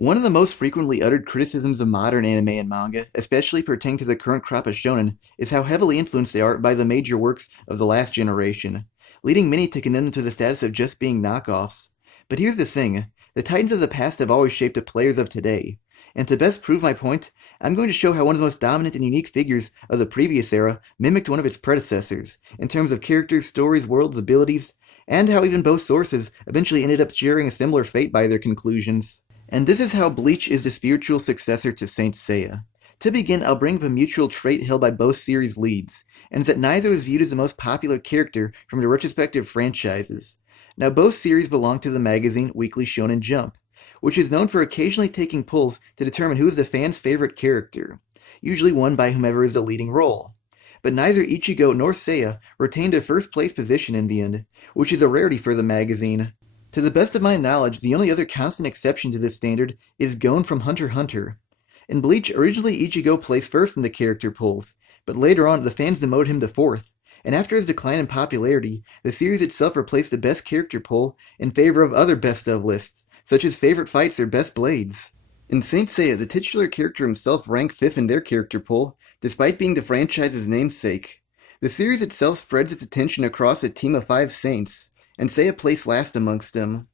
One of the most frequently uttered criticisms of modern anime and manga, especially pertaining to the current crop of shonen, is how heavily influenced they are by the major works of the last generation, leading many to condemn them to the status of just being knockoffs. But here's the thing, the titans of the past have always shaped the players of today, and to best prove my point, I'm going to show how one of the most dominant and unique figures of the previous era mimicked one of its predecessors, in terms of characters, stories, worlds, abilities, and how even both sources eventually ended up sharing a similar fate by their conclusions. And this is how Bleach is the spiritual successor to Saint Seiya. To begin, I'll bring up a mutual trait held by both series leads, and it's that neither is viewed as the most popular character from their respective franchises. Now, both series belong to the magazine Weekly Shonen Jump, which is known for occasionally taking polls to determine who is the fan's favorite character, usually won by whomever is the leading role. But neither Ichigo nor Seiya retained a first place position in the end, which is a rarity for the magazine. To the best of my knowledge, the only other constant exception to this standard is Gon from Hunter x Hunter. In Bleach, originally Ichigo placed first in the character polls, but later on the fans demoted him to fourth, and after his decline in popularity, the series itself replaced the best character poll in favor of other best of lists, such as favorite fights or best blades. In Saint Seiya, the titular character himself ranked fifth in their character poll, despite being the franchise's namesake. The series itself spreads its attention across a team of 5 saints, and Seiya placed last amongst them.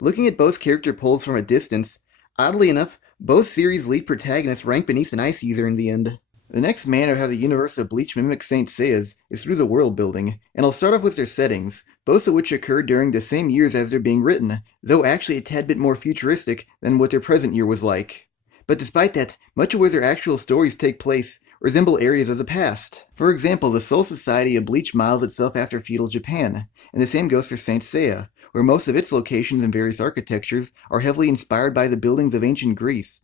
Looking at both character polls from a distance, oddly enough, both series' lead protagonists rank beneath an ice user in the end. The next manner how the universe of Bleach mimics Saint Seiya's is through the world building, and I'll start off with their settings, both of which occurred during the same years as they're being written, though actually a tad bit more futuristic than what their present year was like. But despite that, much of where their actual stories take place resemble areas of the past. For example, the Soul Society of Bleach models itself after feudal Japan, and the same goes for Saint Seiya, where most of its locations and various architectures are heavily inspired by the buildings of ancient Greece.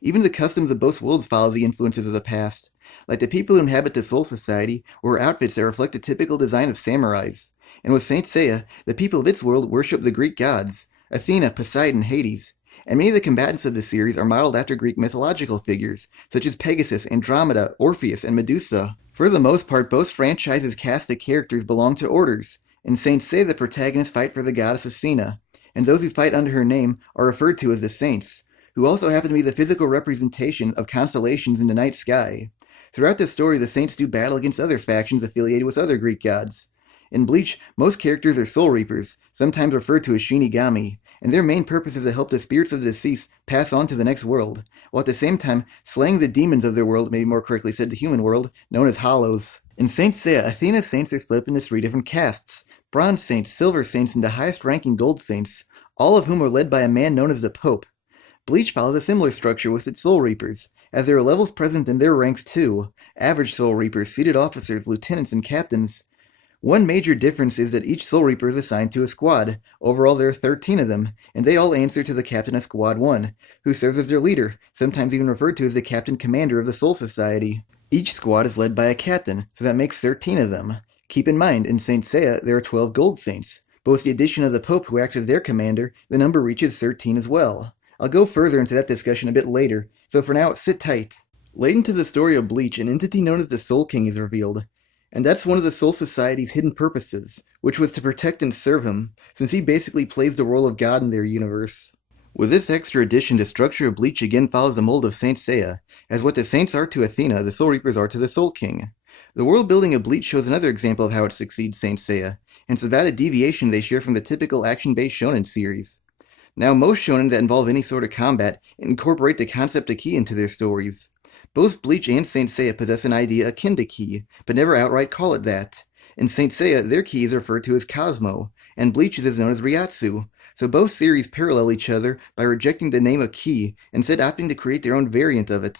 Even the customs of both worlds follow the influences of the past. Like the people who inhabit the Soul Society wear outfits that reflect the typical design of samurais, and with Saint Seiya, the people of its world worship the Greek gods, Athena, Poseidon, Hades, and many of the combatants of the series are modeled after Greek mythological figures, such as Pegasus, Andromeda, Orpheus, and Medusa. For the most part, both franchises' cast of characters belong to orders. In Saint Seiya, the protagonists fight for the goddess Athena, and those who fight under her name are referred to as the Saints, who also happen to be the physical representation of constellations in the night sky. Throughout the story, the Saints do battle against other factions affiliated with other Greek gods. In Bleach, most characters are Soul Reapers, sometimes referred to as Shinigami, and their main purpose is to help the spirits of the deceased pass on to the next world, while at the same time slaying the demons of their world, maybe more correctly said the human world, known as Hollows. In Saint Seiya, Athena's Saints are split up into 3 different castes: Bronze Saints, Silver Saints, and the highest-ranking Gold Saints, all of whom are led by a man known as the Pope. Bleach follows a similar structure with its Soul Reapers, as there are levels present in their ranks too: average Soul Reapers, seated officers, lieutenants, and captains. One major difference is that each Soul Reaper is assigned to a squad. Overall, there are 13 of them, and they all answer to the captain of Squad 1, who serves as their leader, sometimes even referred to as the Captain Commander of the Soul Society. Each squad is led by a captain, so that makes 13 of them. Keep in mind, in Saint Seiya, there are 12 Gold Saints, but with the addition of the Pope who acts as their commander, the number reaches 13 as well. I'll go further into that discussion a bit later, so for now, sit tight. Late into the story of Bleach, an entity known as the Soul King is revealed, and that's one of the Soul Society's hidden purposes, which was to protect and serve him, since he basically plays the role of God in their universe. With this extra addition, the structure of Bleach again follows the mold of Saint Seiya, as what the Saints are to Athena, the Soul Reapers are to the Soul King. The world building of Bleach shows another example of how it succeeds Saint Seiya, and it's about a deviation they share from the typical action-based shonen series. Now, most shonen that involve any sort of combat incorporate the concept of ki into their stories. Both Bleach and Saint Seiya possess an idea akin to ki, but never outright call it that. In Saint Seiya, their ki is referred to as Cosmo, and Bleach's is known as Ryatsu, so both series parallel each other by rejecting the name of ki, instead opting to create their own variant of it.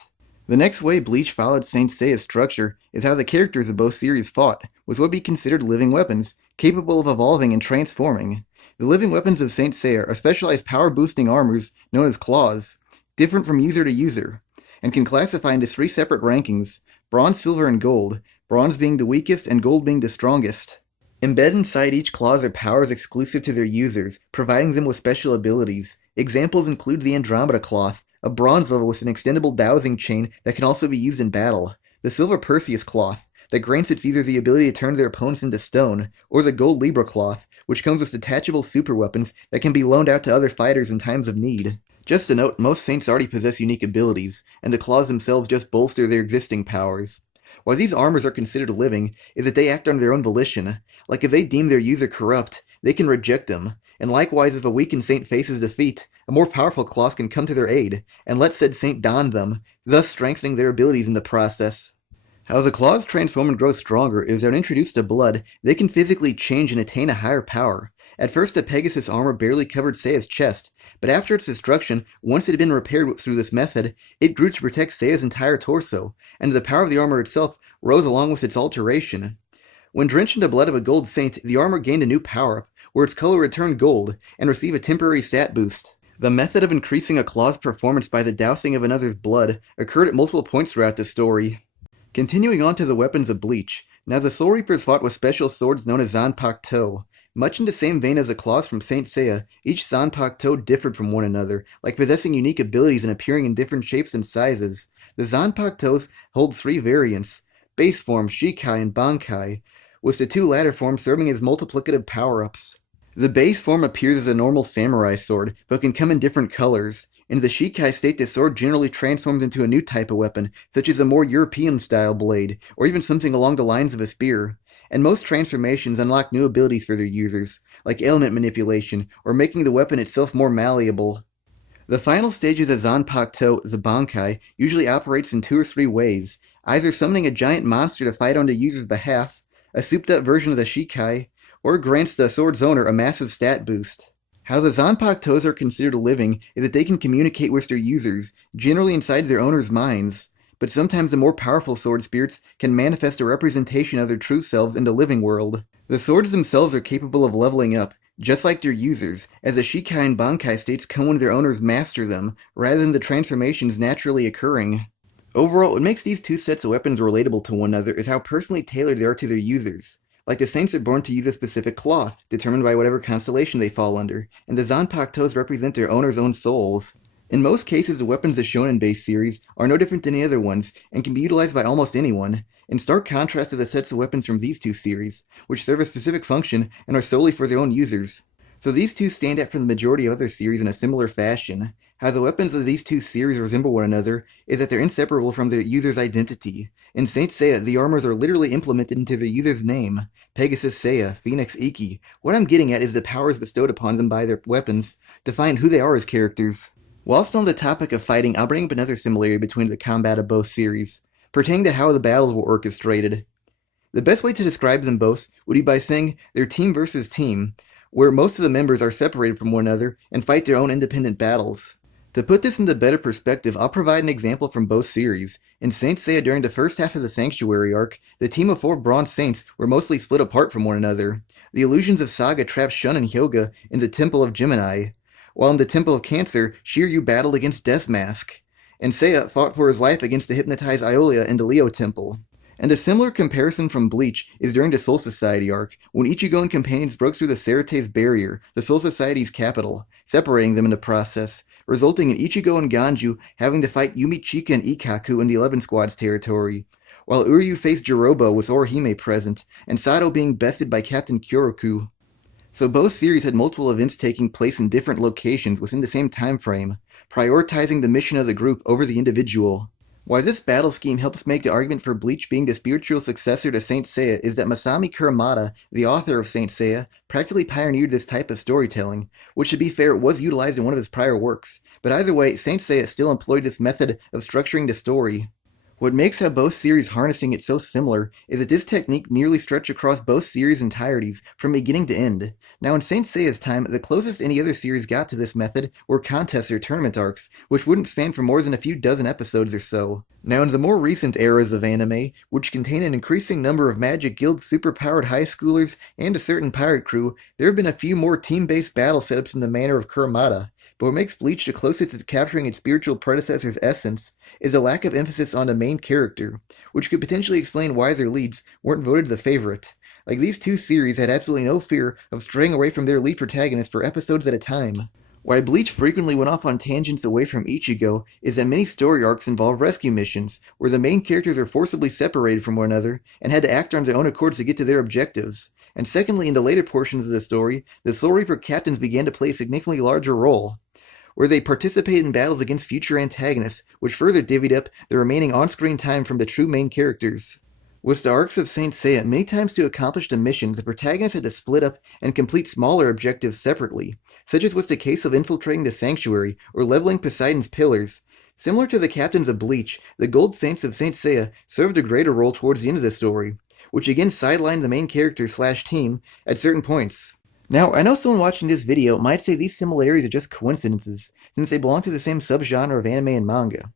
The next way Bleach followed Saint Seiya's structure is how the characters of both series fought, with what would be considered living weapons, capable of evolving and transforming. The living weapons of Saint Seiya are specialized power-boosting armors known as claws, different from user to user, and can classify into 3 separate rankings: bronze, silver, and gold, bronze being the weakest and gold being the strongest. Embedded inside each claws are powers exclusive to their users, providing them with special abilities. Examples include the Andromeda Cloth, a bronze level with an extendable dowsing chain that can also be used in battle, the Silver Perseus Cloth, that grants its users the ability to turn their opponents into stone, or the Gold Libra Cloth, which comes with detachable super weapons that can be loaned out to other fighters in times of need. Just a note, most saints already possess unique abilities, and the claws themselves just bolster their existing powers. Why these armors are considered living is that they act on their own volition. Like if they deem their user corrupt, they can reject them, and likewise if a weakened saint faces defeat, a more powerful claws can come to their aid, and let said saint don them, thus strengthening their abilities in the process. How the claws transform and grow stronger is that when introduced to blood, they can physically change and attain a higher power. At first, the Pegasus armor barely covered Seiya's chest, but after its destruction, once it had been repaired through this method, it grew to protect Seiya's entire torso, and the power of the armor itself rose along with its alteration. When drenched in the blood of a gold saint, the armor gained a new power-up, where its color returned gold, and received a temporary stat boost. The method of increasing a claw's performance by the dousing of another's blood occurred at multiple points throughout the story. Continuing on to the weapons of Bleach, now the Soul Reapers fought with special swords known as Zanpakuto. Much in the same vein as the claws from Saint Seiya, each Zanpakuto differed from one another, like possessing unique abilities and appearing in different shapes and sizes. The Zanpakutos hold 3 variants, base form, Shikai, and Bankai, with the 2 latter forms serving as multiplicative power-ups. The base form appears as a normal samurai sword, but can come in different colors. In the Shikai state, the sword generally transforms into a new type of weapon, such as a more European-style blade, or even something along the lines of a spear. And most transformations unlock new abilities for their users, like element manipulation, or making the weapon itself more malleable. The final stages of Zanpakuto, the Bankai, usually operates in 2 or 3 ways, either summoning a giant monster to fight on the user's behalf, a souped-up version of the Shikai, or grants the sword's owner a massive stat boost. How the Zanpakutos are considered living is that they can communicate with their users, generally inside their owner's minds, but sometimes the more powerful sword spirits can manifest a representation of their true selves in the living world. The swords themselves are capable of leveling up, just like their users, as the Shikai and Bankai states come when their owners master them, rather than the transformations naturally occurring. Overall, what makes these 2 sets of weapons relatable to one another is how personally tailored they are to their users. Like the saints are born to use a specific claw, determined by whatever constellation they fall under, and the Zanpakutos represent their owner's own souls. In most cases, the weapons of Shonen-based series are no different than any other ones, and can be utilized by almost anyone. In stark contrast to the sets of weapons from these 2 series, which serve a specific function and are solely for their own users. So these 2 stand out from the majority of other series in a similar fashion. How the weapons of these 2 series resemble one another is that they're inseparable from their user's identity. In Saint Seiya, the armors are literally implemented into their user's name. Pegasus Seiya, Phoenix Ikki. What I'm getting at is the powers bestowed upon them by their weapons define who they are as characters. Whilst on the topic of fighting, I'll bring up another similarity between the combat of both series, pertaining to how the battles were orchestrated. The best way to describe them both would be by saying they're team versus team, where most of the members are separated from one another and fight their own independent battles. To put this into better perspective, I'll provide an example from both series. In Saint Seiya during the first half of the Sanctuary arc, the team of 4 Bronze Saints were mostly split apart from one another. The illusions of Saga trapped Shun and Hyoga in the Temple of Gemini, while in the Temple of Cancer, Shiryu battled against Death Mask, and Seiya fought for his life against the hypnotized Aiolia in the Leo Temple. And a similar comparison from Bleach is during the Soul Society arc, when Ichigo and companions broke through the Ceretes barrier, the Soul Society's capital, separating them in the process, resulting in Ichigo and Ganju having to fight Yumi Chika and Ikkaku in the 11 Squad's territory, while Uryu faced Jirobo with Orihime present, and Sato being bested by Captain Kyoraku. So both series had multiple events taking place in different locations within the same time frame, prioritizing the mission of the group over the individual. Why this battle scheme helps make the argument for Bleach being the spiritual successor to Saint Seiya is that Masami Kurumada, the author of Saint Seiya, practically pioneered this type of storytelling, which to be fair was utilized in one of his prior works, but either way, Saint Seiya still employed this method of structuring the story. What makes how both series harnessing it so similar is that this technique nearly stretched across both series' entireties from beginning to end. Now in Saint Seiya's time, the closest any other series got to this method were contests or tournament arcs, which wouldn't span for more than a few dozen episodes or so. Now in the more recent eras of anime, which contain an increasing number of Magic Guild superpowered high schoolers and a certain pirate crew, there have been a few more team-based battle setups in the manner of Kurumada. But what makes Bleach the closest to capturing its spiritual predecessor's essence is a lack of emphasis on the main character, which could potentially explain why their leads weren't voted the favorite. Like these 2 series had absolutely no fear of straying away from their lead protagonist for episodes at a time. Why Bleach frequently went off on tangents away from Ichigo is that many story arcs involve rescue missions, where the main characters are forcibly separated from one another and had to act on their own accords to get to their objectives. And secondly, in the later portions of the story, the Soul Reaper captains began to play a significantly larger role. where they participate in battles against future antagonists, which further divvied up the remaining on-screen time from the true main characters. With the arcs of Saint Seiya, many times to accomplish the missions, the protagonist had to split up and complete smaller objectives separately, such as was the case of infiltrating the Sanctuary or leveling Poseidon's pillars. Similar to the captains of Bleach, the Gold Saints of Saint Seiya served a greater role towards the end of the story, which again sidelined the main character/team at certain points. Now, I know someone watching this video might say these similarities are just coincidences, since they belong to the same subgenre of anime and manga.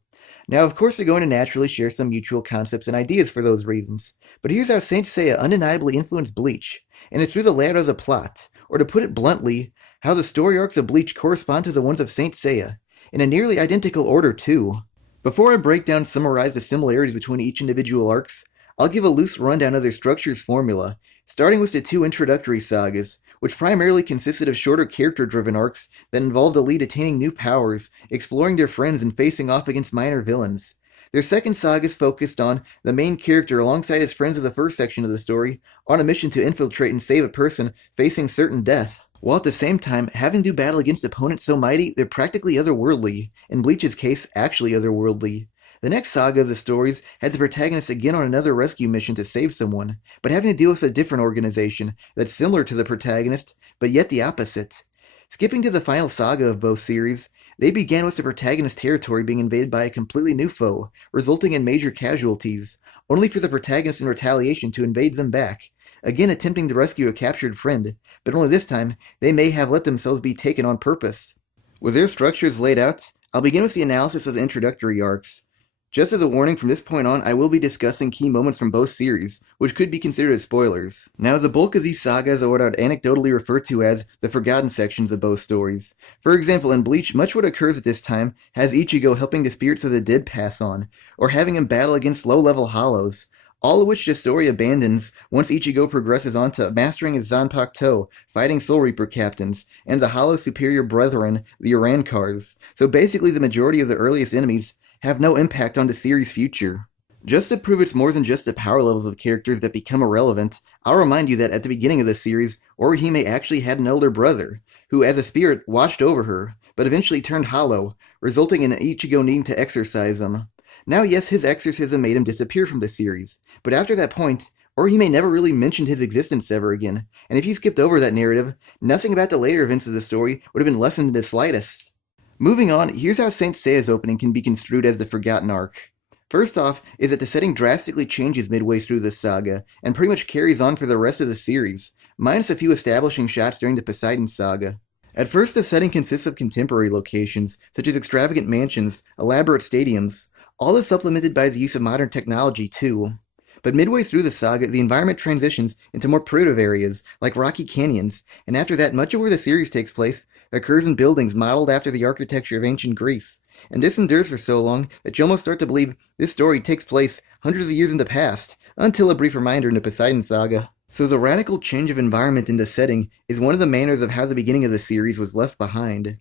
Now, of course, they're going to naturally share some mutual concepts and ideas for those reasons, but here's how Saint Seiya undeniably influenced Bleach, and it's through the layout of the plot, or to put it bluntly, how the story arcs of Bleach correspond to the ones of Saint Seiya, in a nearly identical order too. Before I break down and summarize the similarities between each individual arcs, I'll give a loose rundown of their structure's formula, starting with the two introductory sagas, which primarily consisted of shorter character-driven arcs that involved the lead attaining new powers, exploring their friends, and facing off against minor villains. Their second sagas focused on the main character alongside his friends of the first section of the story, on a mission to infiltrate and save a person facing certain death, while at the same time having to battle against opponents so mighty they're practically otherworldly, in Bleach's case actually otherworldly. The next saga of the stories had the protagonist again on another rescue mission to save someone, but having to deal with a different organization that's similar to the protagonist, but yet the opposite. Skipping to the final saga of both series, they began with the protagonist's territory being invaded by a completely new foe, resulting in major casualties, only for the protagonist in retaliation to invade them back, again attempting to rescue a captured friend, but only this time they may have let themselves be taken on purpose. With their structures laid out, I'll begin with the analysis of the introductory arcs. Just as a warning, from this point on, I will be discussing key moments from both series, which could be considered as spoilers. Now, the bulk of these sagas are what I would anecdotally refer to as the forgotten sections of both stories. For example, in Bleach, much what occurs at this time has Ichigo helping the spirits of the dead pass on, or having him battle against low-level hollows, all of which the story abandons once Ichigo progresses on to mastering his Zanpakuto, fighting Soul Reaper captains, and the Hollow Superior Brethren, the Urankars. So basically the majority of the earliest enemies have no impact on the series' future. Just to prove it's more than just the power levels of characters that become irrelevant, I'll remind you that at the beginning of the series, Orihime actually had an elder brother, who as a spirit watched over her, but eventually turned hollow, resulting in Ichigo needing to exorcise him. Now yes, his exorcism made him disappear from the series, but after that point, Orihime never really mentioned his existence ever again, and if you skipped over that narrative, nothing about the later events of the story would have been lessened in the slightest. Moving on, here's how Saint Seiya's opening can be construed as the forgotten arc. First off, is that the setting drastically changes midway through this saga, and pretty much carries on for the rest of the series, minus a few establishing shots during the Poseidon saga. At first, the setting consists of contemporary locations, such as extravagant mansions, elaborate stadiums, all is supplemented by the use of modern technology too. But midway through the saga, the environment transitions into more primitive areas, like rocky canyons, and after that, much of where the series takes place occurs in buildings modeled after the architecture of ancient Greece, and this endures for so long that you almost start to believe this story takes place hundreds of years in the past, until a brief reminder in the Poseidon saga. So the radical change of environment in the setting is one of the manners of how the beginning of the series was left behind.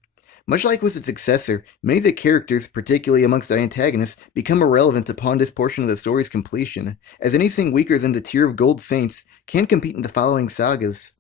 Much like with its successor, many of the characters, particularly amongst the antagonists, become irrelevant upon this portion of the story's completion, as anything weaker than the tier of Gold Saints can't compete in the following sagas.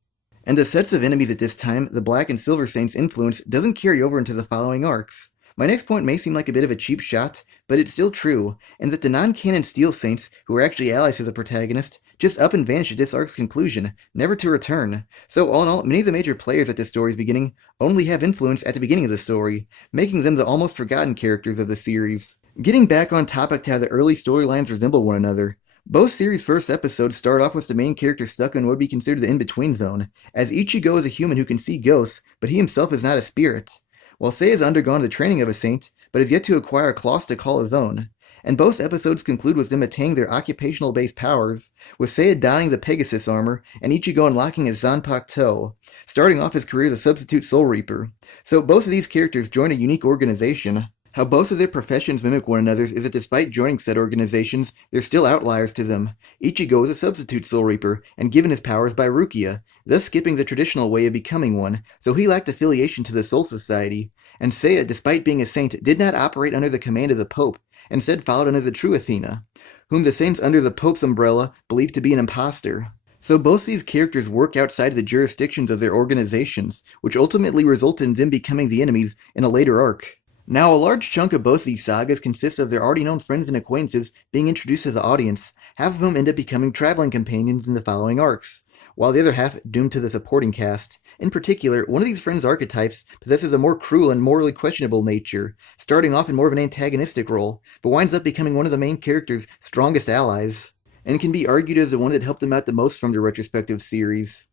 And the sets of enemies at this time, the Black and Silver Saints' influence doesn't carry over into the following arcs. My next point may seem like a bit of a cheap shot, but it's still true, and that the non-canon Steel Saints, who are actually allies to the protagonist, just up and vanish at this arc's conclusion, never to return. So all in all, many of the major players at the story's beginning only have influence at the beginning of the story, making them the almost forgotten characters of the series. Getting back on topic to how the early storylines resemble one another, both series' first episodes start off with the main character stuck in what would be considered the in-between zone, as Ichigo is a human who can see ghosts, but he himself is not a spirit, while Seiya has undergone the training of a saint, but has yet to acquire a cloth to call his own. And both episodes conclude with them attaining their occupational-based powers, with Seiya donning the Pegasus armor, and Ichigo unlocking his Zanpakuto, starting off his career as a substitute Soul Reaper. So both of these characters join a unique organization. How both of their professions mimic one another's is that despite joining said organizations, they're still outliers to them. Ichigo is a substitute Soul Reaper, and given his powers by Rukia, thus skipping the traditional way of becoming one, so he lacked affiliation to the Soul Society. And Seiya, despite being a saint, did not operate under the command of the Pope, instead followed under the true Athena, whom the saints under the Pope's umbrella believed to be an impostor. So both these characters work outside the jurisdictions of their organizations, which ultimately result in them becoming the enemies in a later arc. Now, a large chunk of both these sagas consists of their already known friends and acquaintances being introduced to the audience, half of whom end up becoming traveling companions in the following arcs, while the other half doomed to the supporting cast. In particular, one of these friends' archetypes possesses a more cruel and morally questionable nature, starting off in more of an antagonistic role, but winds up becoming one of the main character's strongest allies, and can be argued as the one that helped them out the most from their retrospective series.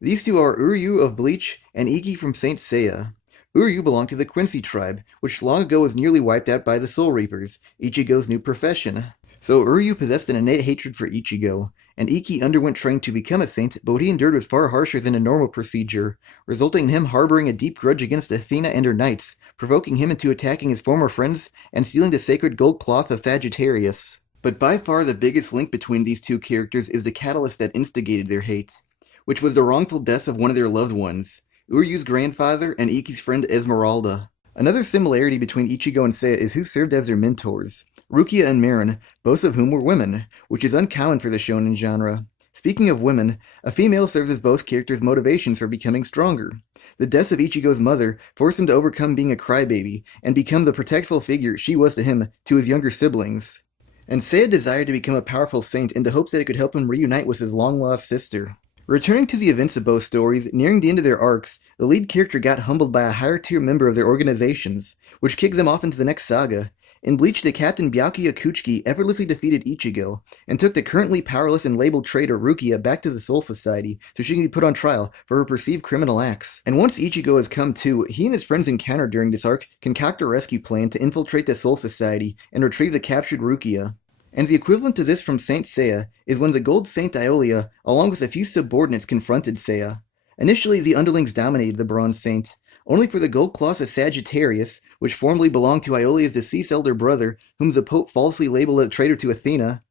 These two are Uryu of Bleach and Iki from Saint Seiya. Uryu belonged to the Quincy tribe, which long ago was nearly wiped out by the Soul Reapers, Ichigo's new profession. So Uryu possessed an innate hatred for Ichigo, and Iki underwent training to become a saint, but what he endured was far harsher than a normal procedure, resulting in him harboring a deep grudge against Athena and her knights, provoking him into attacking his former friends and stealing the sacred gold cloth of Sagittarius. But by far the biggest link between these two characters is the catalyst that instigated their hate, which was the wrongful death of one of their loved ones, Uryu's grandfather and Iki's friend Esmeralda. Another similarity between Ichigo and Seiya is who served as their mentors, Rukia and Marin, both of whom were women, which is uncommon for the shonen genre. Speaking of women, a female serves as both characters' motivations for becoming stronger. The deaths of Ichigo's mother forced him to overcome being a crybaby and become the protectful figure she was to him to his younger siblings. And Seiya desired to become a powerful saint in the hopes that it could help him reunite with his long-lost sister. Returning to the events of both stories, nearing the end of their arcs, the lead character got humbled by a higher-tier member of their organizations, which kicked them off into the next saga. In Bleach, the captain Byakuya Kuchiki effortlessly defeated Ichigo, and took the currently powerless and labeled traitor Rukia back to the Soul Society so she can be put on trial for her perceived criminal acts. And once Ichigo has come to, he and his friends encountered during this arc concoct a rescue plan to infiltrate the Soul Society and retrieve the captured Rukia. And the equivalent to this from Saint Seiya is when the Gold Saint Aiolia, along with a few subordinates, confronted Seiya. Initially, the underlings dominated the Bronze Saint, only for the gold cloth of Sagittarius, which formerly belonged to Aiolia's deceased elder brother, whom the Pope falsely labeled a traitor to Athena,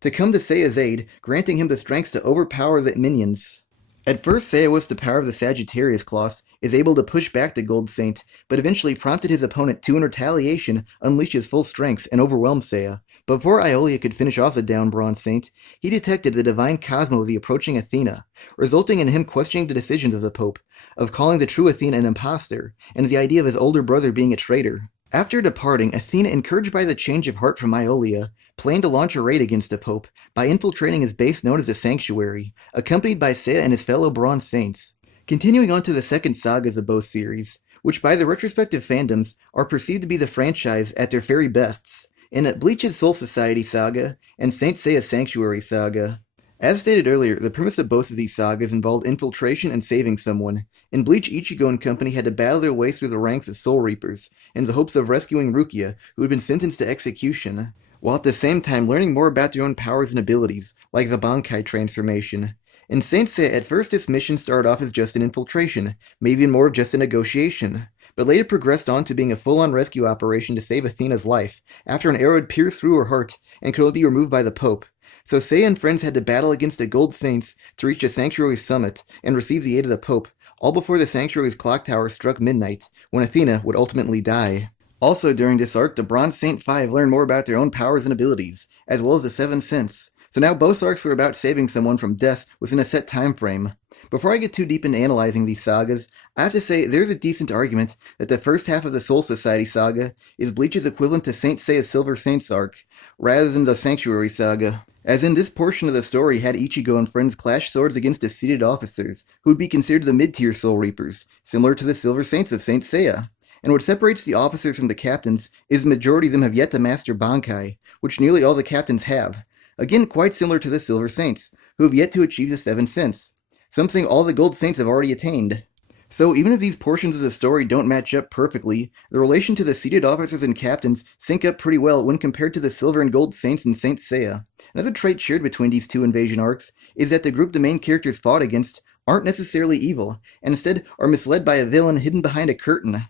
to come to Seiya's aid, granting him the strength to overpower the minions. At first, Seiya, with the power of the Sagittarius cloth, is able to push back the Gold Saint, but eventually prompted his opponent to, in retaliation, unleash his full strength and overwhelm Seiya. Before Aiolia could finish off the down Bronze Saint, he detected the divine Cosmo of the approaching Athena, resulting in him questioning the decisions of the Pope, of calling the true Athena an impostor, and the idea of his older brother being a traitor. After departing, Athena, encouraged by the change of heart from Aiolia, planned to launch a raid against the Pope by infiltrating his base known as the Sanctuary, accompanied by Seiya and his fellow Bronze Saints. Continuing on to the second sagas of both series, which by the retrospective fandoms are perceived to be the franchise at their very bests, in Bleach's Soul Society saga and Saint Seiya's Sanctuary saga. As stated earlier, the premise of both of these sagas involved infiltration and saving someone. In Bleach, Ichigo and company had to battle their way through the ranks of Soul Reapers in the hopes of rescuing Rukia, who had been sentenced to execution, while at the same time learning more about their own powers and abilities, like the Bankai transformation. In Saint Seiya, at first this mission started off as just an infiltration, maybe even more of just a negotiation, but later progressed on to being a full-on rescue operation to save Athena's life, after an arrow had pierced through her heart and could only be removed by the Pope. So Seiya and friends had to battle against the Gold Saints to reach the Sanctuary's summit and receive the aid of the Pope, all before the Sanctuary's clock tower struck midnight, when Athena would ultimately die. Also during this arc, the Bronze Saint 5 learned more about their own powers and abilities, as well as the Seven Sense. So now both arcs were about saving someone from death within a set time frame. Before I get too deep into analyzing these sagas, I have to say there's a decent argument that the first half of the Soul Society saga is Bleach's equivalent to Saint Seiya's Silver Saints arc, rather than the Sanctuary saga. As in, this portion of the story had Ichigo and friends clash swords against defeated officers, who would be considered the mid-tier Soul Reapers, similar to the Silver Saints of Saint Seiya. And what separates the officers from the captains is the majority of them have yet to master Bankai, which nearly all the captains have. Again, quite similar to the Silver Saints, who have yet to achieve the Seven Sense, something all the Gold Saints have already attained. So even if these portions of the story don't match up perfectly, the relation to the seated officers and captains sync up pretty well when compared to the Silver and Gold Saints in Saint Seiya. Another trait shared between these two invasion arcs is that the group the main characters fought against aren't necessarily evil, and instead are misled by a villain hidden behind a curtain.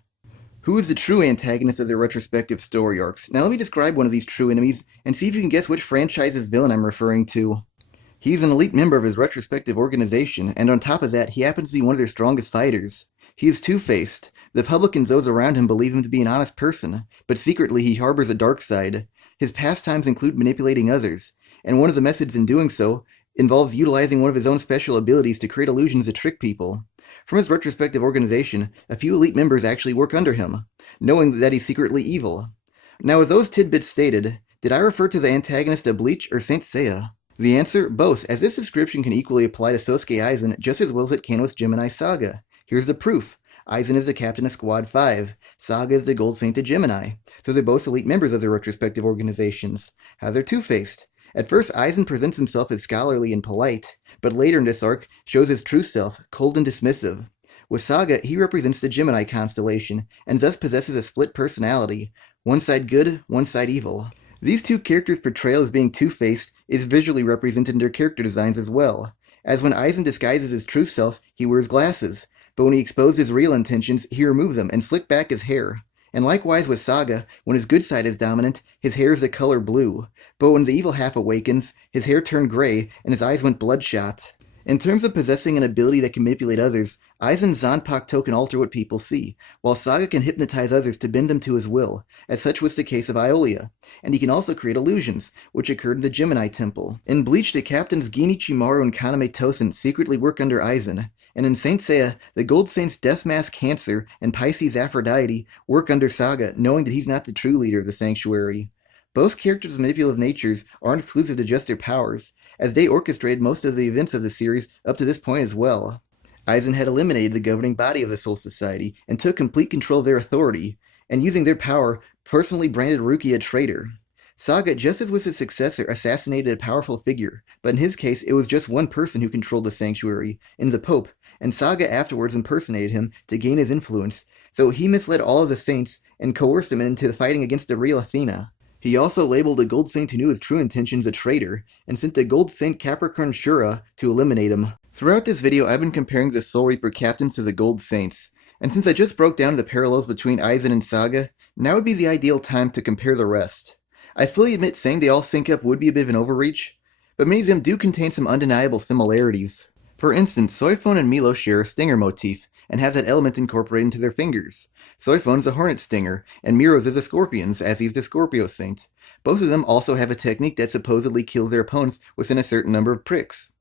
Who is the true antagonist of their retrospective story arcs? Now let me describe one of these true enemies, and see if you can guess which franchise's villain I'm referring to. He's an elite member of his retrospective organization, and on top of that, he happens to be one of their strongest fighters. He is two-faced. The public and those around him believe him to be an honest person, but secretly he harbors a dark side. His pastimes include manipulating others, and one of the methods in doing so involves utilizing one of his own special abilities to create illusions to trick people. From his retrospective organization, a few elite members actually work under him, knowing that he's secretly evil. Now, as those tidbits stated, did I refer to the antagonist of Bleach or Saint Seiya? The answer, both, as this description can equally apply to Sosuke Aizen just as well as it can with Gemini Saga. Here's the proof. Aizen is the captain of Squad 5. Saga is the Gold Saint of Gemini. So they're both elite members of their respective organizations. How they're two-faced. At first, Aizen presents himself as scholarly and polite, but later in this arc shows his true self, cold and dismissive. With Saga, he represents the Gemini constellation, and thus possesses a split personality, one side good, one side evil. These two characters' portrayal as being two-faced is visually represented in their character designs as well, as when Aizen disguises his true self, he wears glasses, but when he exposes his real intentions, he removes them and slicks back his hair. And likewise with Saga, when his good side is dominant, his hair is the color blue, but when the evil half awakens, his hair turned gray and his eyes went bloodshot. In terms of possessing an ability that can manipulate others, Aizen's Zanpakuto can alter what people see, while Saga can hypnotize others to bend them to his will, as such was the case of Aiolia, and he can also create illusions, which occurred in the Gemini Temple. In Bleach, the captains Ginichimaru and Kaname Tosen secretly work under Aizen, and in Saint Seiya, the Gold Saints Deathmask Cancer and Pisces Aphrodite work under Saga, knowing that he's not the true leader of the Sanctuary. Both characters' manipulative natures aren't exclusive to just their powers, as they orchestrated most of the events of the series up to this point as well. Aizen had eliminated the governing body of the Soul Society and took complete control of their authority, and using their power, personally branded Rukia a traitor. Saga, just as with his successor, assassinated a powerful figure, but in his case it was just one person who controlled the Sanctuary, in the Pope, and Saga afterwards impersonated him to gain his influence, so he misled all of the saints and coerced them into fighting against the real Athena. He also labeled a Gold Saint who knew his true intentions a traitor, and sent the Gold Saint Capricorn Shura to eliminate him. Throughout this video, I've been comparing the Soul Reaper captains to the Gold Saints, and since I just broke down the parallels between Aizen and Saga, now would be the ideal time to compare the rest. I fully admit saying they all sync up would be a bit of an overreach, but many of them do contain some undeniable similarities. For instance, Soifon and Milo share a stinger motif, and have that element incorporated into their fingers. Soifon's a hornet stinger, and Miro's is a scorpion's, as he's the Scorpio Saint. Both of them also have a technique that supposedly kills their opponents within a certain number of pricks.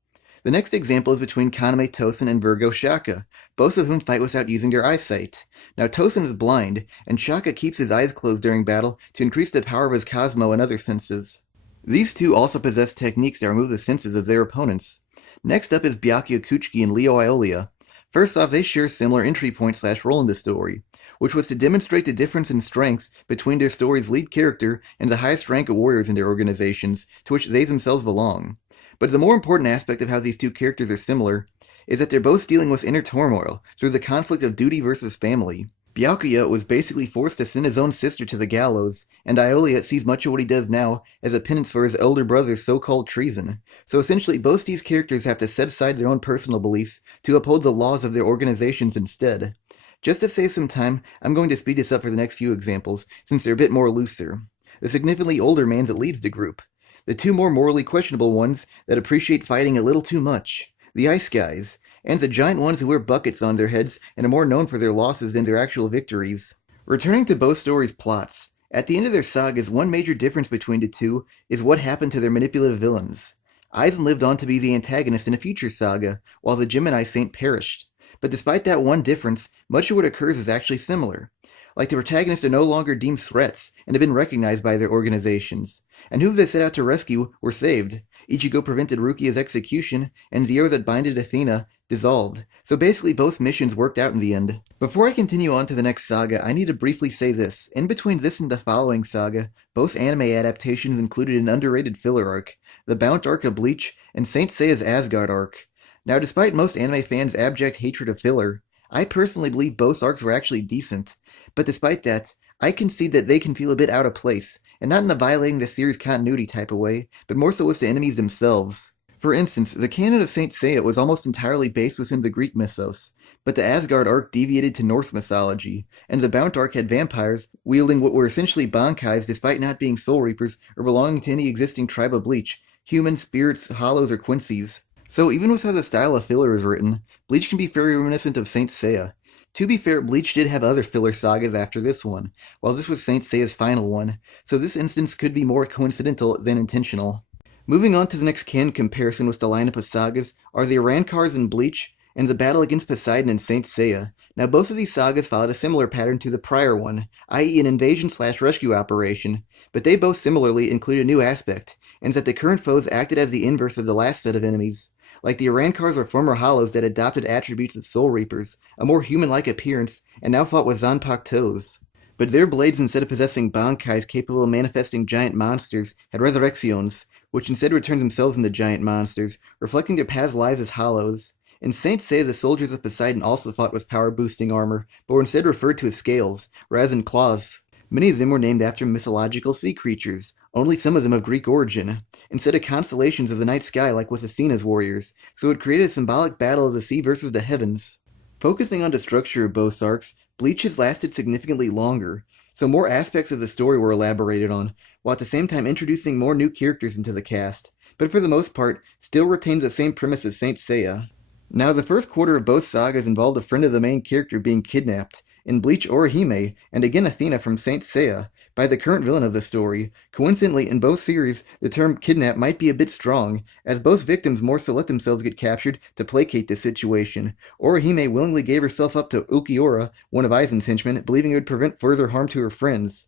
The next example is between Kaname Tosen and Virgo Shaka, both of whom fight without using their eyesight. Now Tosen is blind, and Shaka keeps his eyes closed during battle to increase the power of his Cosmo and other senses. These two also possess techniques that remove the senses of their opponents. Next up is Byakuya Kuchiki and Leo Aiolia. First off, they share a similar entry point / role in this story, which was to demonstrate the difference in strengths between their story's lead character and the highest rank of warriors in their organizations, to which they themselves belong. But the more important aspect of how these two characters are similar is that they're both dealing with inner turmoil through the conflict of duty versus family. Byakuya was basically forced to send his own sister to the gallows, and Aiolia sees much of what he does now as a penance for his elder brother's so-called treason. So essentially, both these characters have to set aside their own personal beliefs to uphold the laws of their organizations instead. Just to save some time, I'm going to speed this up for the next few examples, since they're a bit more looser. The significantly older man that leads the group. The two more morally questionable ones that appreciate fighting a little too much. The Ice Guys, and the giant ones who wear buckets on their heads and are more known for their losses than their actual victories. Returning to both stories' plots, at the end of their sagas, one major difference between the two is what happened to their manipulative villains. Aizen lived on to be the antagonist in a future saga, while the Gemini Saint perished. But despite that one difference, much of what occurs is actually similar. Like the protagonists are no longer deemed threats and have been recognized by their organizations. And who they set out to rescue were saved. Ichigo prevented Rukia's execution, and the arrow that binded Athena dissolved. So basically both missions worked out in the end. Before I continue on to the next saga, I need to briefly say this. In between this and the following saga, both anime adaptations included an underrated filler arc, the Bount arc of Bleach, and Saint Seiya's Asgard arc. Now despite most anime fans' abject hatred of filler, I personally believe both arcs were actually decent. But despite that, I concede that they can feel a bit out of place, and not in a violating the series' continuity type of way, but more so with the enemies themselves. For instance, the canon of Saint Seiya was almost entirely based within the Greek mythos, but the Asgard arc deviated to Norse mythology, and the Bount arc had vampires wielding what were essentially bankais despite not being soul reapers or belonging to any existing tribe of Bleach, humans, spirits, hollows, or quincies. So even with how the style of filler is written, Bleach can be very reminiscent of Saint Seiya. To be fair, Bleach did have other filler sagas after this one, while this was Saint Seiya's final one, so this instance could be more coincidental than intentional. Moving on to the next canon comparison with the lineup of sagas are the Arankars in Bleach and the battle against Poseidon in Saint Seiya. Now both of these sagas followed a similar pattern to the prior one, i.e. an invasion/rescue operation, but they both similarly include a new aspect, and that the current foes acted as the inverse of the last set of enemies. Like the Arankars were former Hollows that adopted attributes of Soul Reapers, a more human-like appearance, and now fought with Zanpakutos. But their blades, instead of possessing bankais capable of manifesting giant monsters, had resurrections, which instead returned themselves into giant monsters, reflecting their past lives as Hollows. In Saint Seiya, the soldiers of Poseidon also fought with power-boosting armor, but were instead referred to as scales, rather than claws. Many of them were named after mythological sea creatures, only some of them of Greek origin, instead of constellations of the night sky like with Athena's warriors, so it created a symbolic battle of the sea versus the heavens. Focusing on the structure of both arcs, Bleach has lasted significantly longer, so more aspects of the story were elaborated on, while at the same time introducing more new characters into the cast, but for the most part, still retains the same premise as Saint Seiya. Now, the first quarter of both sagas involved a friend of the main character being kidnapped, in Bleach Orihime, and again Athena from Saint Seiya, by the current villain of the story. Coincidentally, in both series, the term kidnap might be a bit strong, as both victims more so let themselves get captured to placate the situation. Orihime willingly gave herself up to Ulquiorra, one of Aizen's henchmen, believing it would prevent further harm to her friends.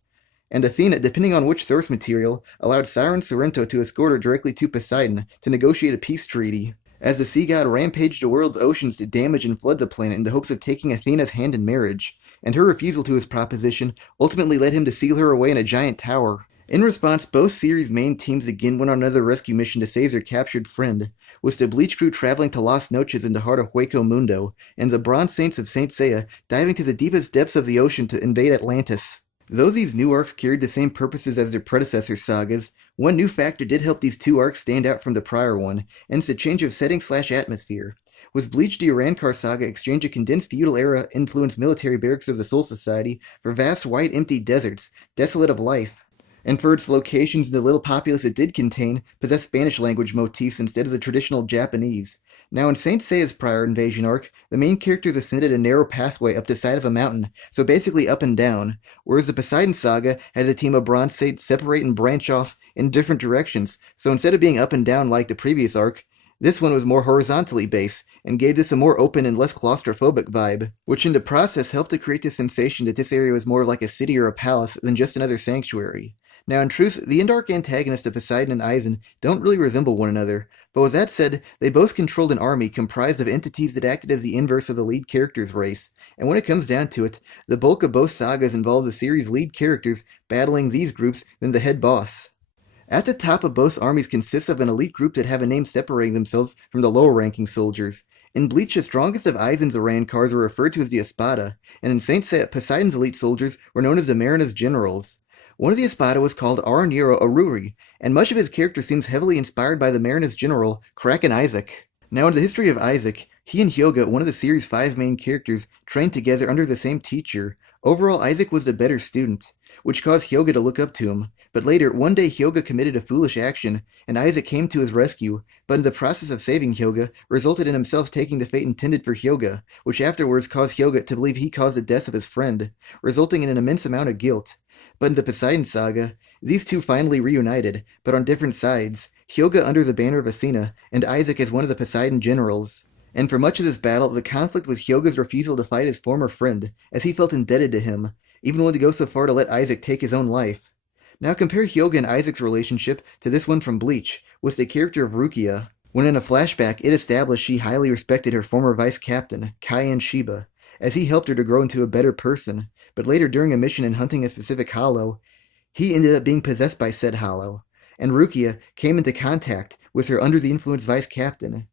And Athena, depending on which source material, allowed Siren Sorrento to escort her directly to Poseidon to negotiate a peace treaty, as the sea god rampaged the world's oceans to damage and flood the planet in the hopes of taking Athena's hand in marriage, and her refusal to his proposition ultimately led him to seal her away in a giant tower. In response, both series' main teams again went on another rescue mission to save their captured friend, with the Bleach crew traveling to Las Noches in the heart of Hueco Mundo, and the Bronze Saints of Saint Seiya diving to the deepest depths of the ocean to invade Atlantis. Though these new arcs carried the same purposes as their predecessor sagas, one new factor did help these two arcs stand out from the prior one, and it's a change of setting/atmosphere. With Bleach, the Arankar saga exchanged a condensed feudal-era influenced military barracks of the Soul Society for vast, white, empty deserts, desolate of life. And for its locations, the little populace it did contain possessed Spanish-language motifs instead of the traditional Japanese. Now, in Saint Seiya's prior invasion arc, the main characters ascended a narrow pathway up the side of a mountain, so basically up and down, whereas the Poseidon saga had a team of Bronze Saints separate and branch off in different directions, so instead of being up and down like the previous arc, this one was more horizontally based, and gave this a more open and less claustrophobic vibe, which in the process helped to create the sensation that this area was more like a city or a palace than just another sanctuary. Now, in truth, the end-arc antagonists of Poseidon and Aizen don't really resemble one another, but with that said, they both controlled an army comprised of entities that acted as the inverse of the lead character's race, and when it comes down to it, the bulk of both sagas involves the series' lead characters battling these groups than the head boss. At the top of both armies consists of an elite group that have a name separating themselves from the lower-ranking soldiers. In Bleach, the strongest of Aizen's Arankars were referred to as the Espada, and in Saint Seiya, Poseidon's elite soldiers were known as the Marinas Generals. One of the Espada was called Araniro Aruri, and much of his character seems heavily inspired by the Marinas General, Kraken Isaac. Now, in the history of Isaac, he and Hyoga, one of the series' 5 main characters, trained together under the same teacher. Overall, Isaac was the better student, which caused Hyoga to look up to him. But later, one day Hyoga committed a foolish action, and Isaac came to his rescue, but in the process of saving Hyoga, resulted in himself taking the fate intended for Hyoga, which afterwards caused Hyoga to believe he caused the death of his friend, resulting in an immense amount of guilt. But in the Poseidon saga, these two finally reunited, but on different sides, Hyoga under the banner of Athena, and Isaac as one of the Poseidon generals. And for much of this battle, the conflict was Hyoga's refusal to fight his former friend, as he felt indebted to him, even willing to go so far to let Isaac take his own life. Now compare Hyoga and Isaac's relationship to this one from Bleach, with the character of Rukia, when in a flashback it established she highly respected her former vice-captain, Cayenne Shiba, as he helped her to grow into a better person, but later during a mission in hunting a specific hollow, he ended up being possessed by said hollow, and Rukia came into contact with her under-the-influence vice-captain,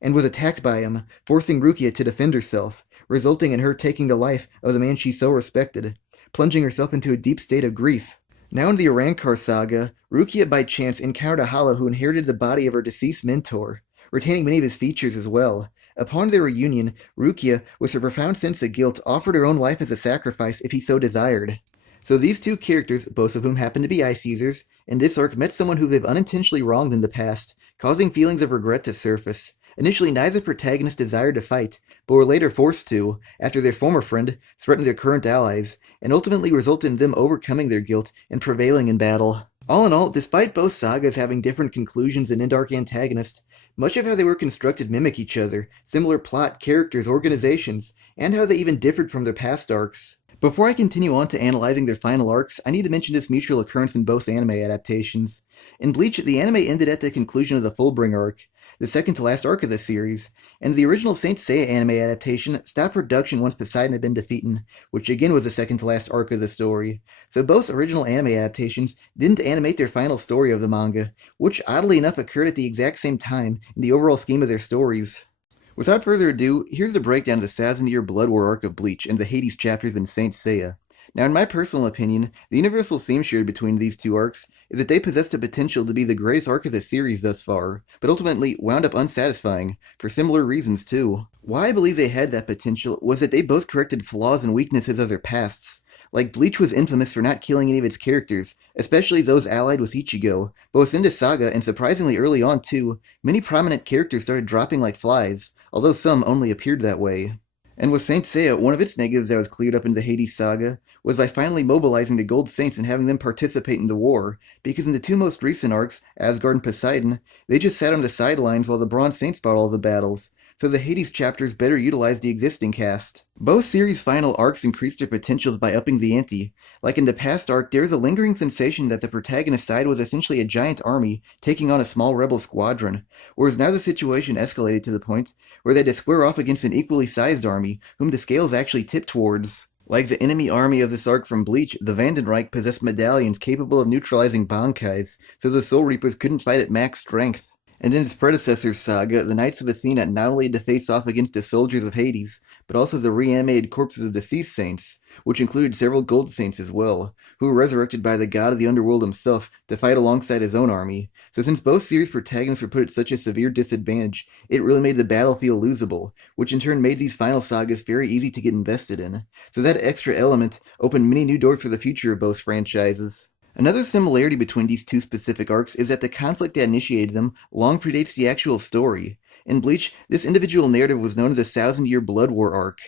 and was attacked by him, forcing Rukia to defend herself, resulting in her taking the life of the man she so respected, plunging herself into a deep state of grief. Now in the Arankar saga, Rukia by chance encountered a hollow who inherited the body of her deceased mentor, retaining many of his features as well. Upon their reunion, Rukia, with her profound sense of guilt, offered her own life as a sacrifice if he so desired. So these two characters, both of whom happen to be Ice Caesars, in this arc met someone who they've unintentionally wronged in the past, causing feelings of regret to surface. Initially, neither protagonist desired to fight, but were later forced to, after their former friend threatened their current allies, and ultimately resulted in them overcoming their guilt and prevailing in battle. All in all, despite both sagas having different conclusions and end-arc antagonists, much of how they were constructed mimic each other, similar plot, characters, organizations, and how they even differed from their past arcs. Before I continue on to analyzing their final arcs, I need to mention this mutual occurrence in both anime adaptations. In Bleach, the anime ended at the conclusion of the Fullbringer arc, the second to last arc of the series, and the original Saint Seiya anime adaptation stopped production once Poseidon had been defeated, which again was the second to last arc of the story. So both original anime adaptations didn't animate their final story of the manga, which oddly enough occurred at the exact same time in the overall scheme of their stories. Without further ado, here's the breakdown of the Thousand-Year Blood War arc of Bleach and the Hades chapters in Saint Seiya. Now, in my personal opinion, the universal theme shared between these two arcs is that they possess the potential to be the greatest arc of the series thus far, but ultimately wound up unsatisfying, for similar reasons too. Why I believe they had that potential was that they both corrected flaws and weaknesses of their pasts. Like, Bleach was infamous for not killing any of its characters, especially those allied with Ichigo, but within the saga, and surprisingly early on too, many prominent characters started dropping like flies, although some only appeared that way. And with Saint Seiya, one of its negatives that was cleared up in the Hades saga was by finally mobilizing the Gold Saints and having them participate in the war, because in the two most recent arcs, Asgard and Poseidon, they just sat on the sidelines while the Bronze Saints fought all the battles, so the Hades chapters better utilize the existing cast. Both series' final arcs increased their potentials by upping the ante. Like in the past arc, there is a lingering sensation that the protagonist's side was essentially a giant army taking on a small rebel squadron, whereas now the situation escalated to the point where they had to square off against an equally sized army, whom the scales actually tipped towards. Like the enemy army of this arc from Bleach, the Vandenreich possessed medallions capable of neutralizing Bankais, so the Soul Reapers couldn't fight at max strength. And in its predecessor's saga, the Knights of Athena not only had to face off against the soldiers of Hades, but also the reanimated corpses of deceased saints, which included several gold saints as well, who were resurrected by the god of the underworld himself to fight alongside his own army. So since both series protagonists were put at such a severe disadvantage, it really made the battle feel losable, which in turn made these final sagas very easy to get invested in. So that extra element opened many new doors for the future of both franchises. Another similarity between these two specific arcs is that the conflict that initiated them long predates the actual story. In Bleach, this individual narrative was known as the Thousand-Year Blood War arc.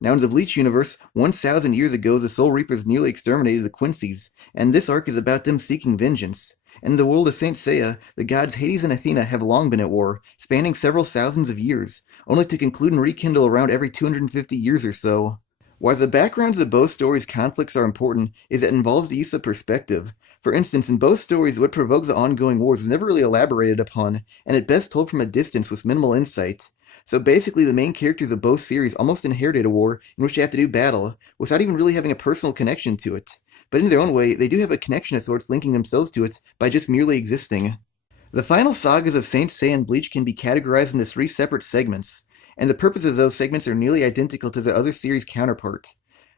Now in the Bleach universe, 1,000 years ago the Soul Reapers nearly exterminated the Quincy's, and this arc is about them seeking vengeance. And in the world of Saint Seiya, the gods Hades and Athena have long been at war, spanning several thousands of years, only to conclude and rekindle around every 250 years or so. While the backgrounds of both stories' conflicts are important, is that it involves the use of perspective. For instance, in both stories, what provokes the ongoing wars was never really elaborated upon, and at best told from a distance with minimal insight. So basically, the main characters of both series almost inherited a war in which they have to do battle, without even really having a personal connection to it. But in their own way, they do have a connection of sorts linking themselves to it by just merely existing. The final sagas of Saint Seiya and Bleach can be categorized into three separate segments, and the purposes of those segments are nearly identical to the other series' counterpart.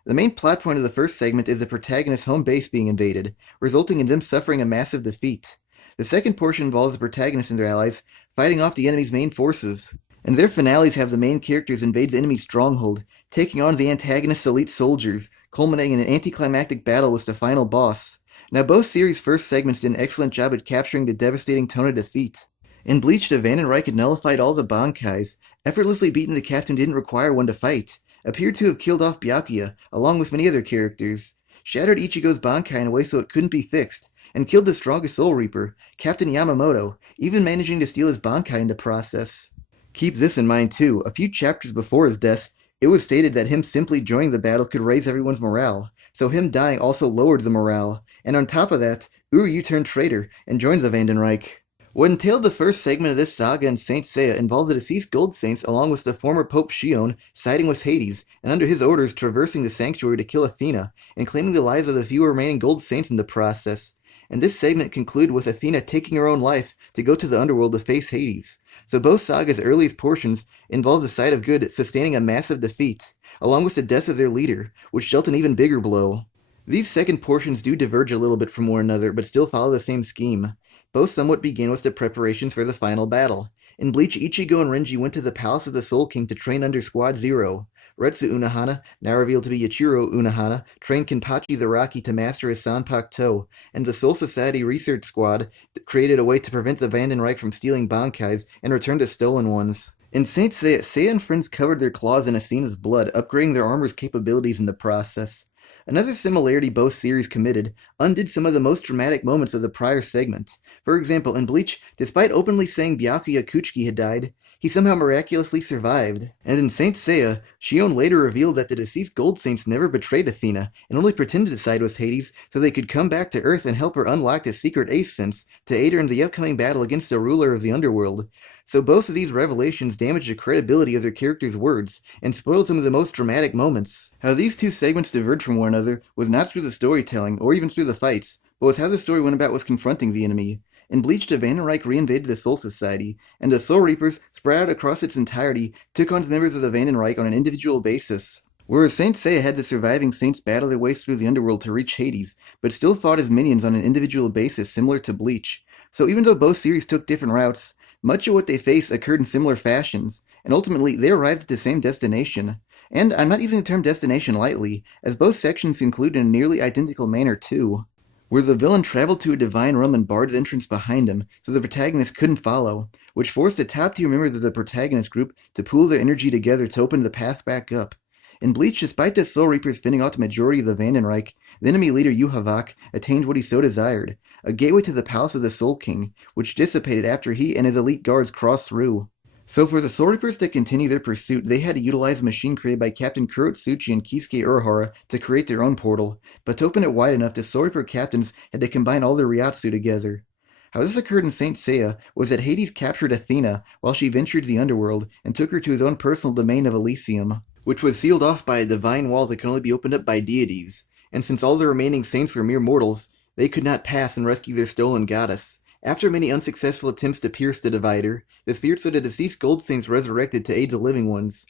The main plot point of the first segment is the protagonist's home base being invaded, resulting in them suffering a massive defeat. The second portion involves the protagonist and their allies fighting off the enemy's main forces, and their finales have the main characters invade the enemy's stronghold, taking on the antagonist's elite soldiers, culminating in an anticlimactic battle with the final boss. Now both series' first segments did an excellent job at capturing the devastating tone of defeat. In Bleach, the Vandenreich had nullified all the Bankais, effortlessly beating the captain didn't require one to fight, appeared to have killed off Byakuya, along with many other characters, shattered Ichigo's Bankai in a way so it couldn't be fixed, and killed the strongest Soul Reaper, Captain Yamamoto, even managing to steal his Bankai in the process. Keep this in mind too, a few chapters before his death, it was stated that him simply joining the battle could raise everyone's morale, so him dying also lowered the morale, and on top of that, Uryu turned traitor and joined the Vandenreich. What entailed the first segment of this saga in Saint Seiya involved the deceased Gold Saints along with the former Pope Shion siding with Hades, and under his orders traversing the sanctuary to kill Athena, and claiming the lives of the few remaining Gold Saints in the process. And this segment concluded with Athena taking her own life to go to the underworld to face Hades. So both sagas' earliest portions involved the side of good sustaining a massive defeat, along with the death of their leader, which dealt an even bigger blow. These second portions do diverge a little bit from one another, but still follow the same scheme. Both somewhat begin with the preparations for the final battle. In Bleach, Ichigo and Renji went to the Palace of the Soul King to train under Squad Zero. Retsu Unohana, now revealed to be Yachiro Unohana, trained Kenpachi Zaraki to master his Zanpakuto, and the Soul Society Research Squad created a way to prevent the Vandenreich from stealing Bankais and return the stolen ones. In Saint Seiya, Seiya and friends covered their claws in Athena's blood, upgrading their armor's capabilities in the process. Another similarity both series committed undid some of the most dramatic moments of the prior segment. For example, in Bleach, despite openly saying Byakuya Kuchiki had died, he somehow miraculously survived. And in Saint Seiya, Shion later revealed that the deceased Gold Saints never betrayed Athena and only pretended to side with Hades so they could come back to Earth and help her unlock the secret Ace Sense to aid her in the upcoming battle against the ruler of the underworld. So both of these revelations damaged the credibility of their characters' words and spoiled some of the most dramatic moments. How these two segments diverged from one another was not through the storytelling or even through the fights, but was how the story went about was confronting the enemy. In Bleach, the Vandenreich reinvaded the Soul Society, and the Soul Reapers, spread out across its entirety, took on members of the Vandenreich on an individual basis. Whereas Saint Seiya had the surviving saints battle their ways through the underworld to reach Hades, but still fought as minions on an individual basis similar to Bleach. So even though both series took different routes, much of what they faced occurred in similar fashions, and ultimately they arrived at the same destination. And I'm not using the term destination lightly, as both sections conclude in a nearly identical manner too, where the villain traveled to a divine realm and barred the entrance behind him, so the protagonist couldn't follow, which forced the top-tier members of the protagonist group to pool their energy together to open the path back up. In Bleach, despite the Soul Reapers fending off the majority of the Vandenreich, the enemy leader Yuhavak attained what he so desired, a gateway to the Palace of the Soul King, which dissipated after he and his elite guards crossed through. So for the Soul Reapers to continue their pursuit, they had to utilize a machine created by Captain Kurotsuchi and Kisuke Urahara to create their own portal, but to open it wide enough, the Soul Reaper captains had to combine all their Ryatsu together. How this occurred in Saint Seiya was that Hades captured Athena while she ventured to the underworld and took her to his own personal domain of Elysium, which was sealed off by a divine wall that could only be opened up by deities, and since all the remaining saints were mere mortals, they could not pass and rescue their stolen goddess. After many unsuccessful attempts to pierce the divider, the spirits of the deceased Gold Saints resurrected to aid the living ones,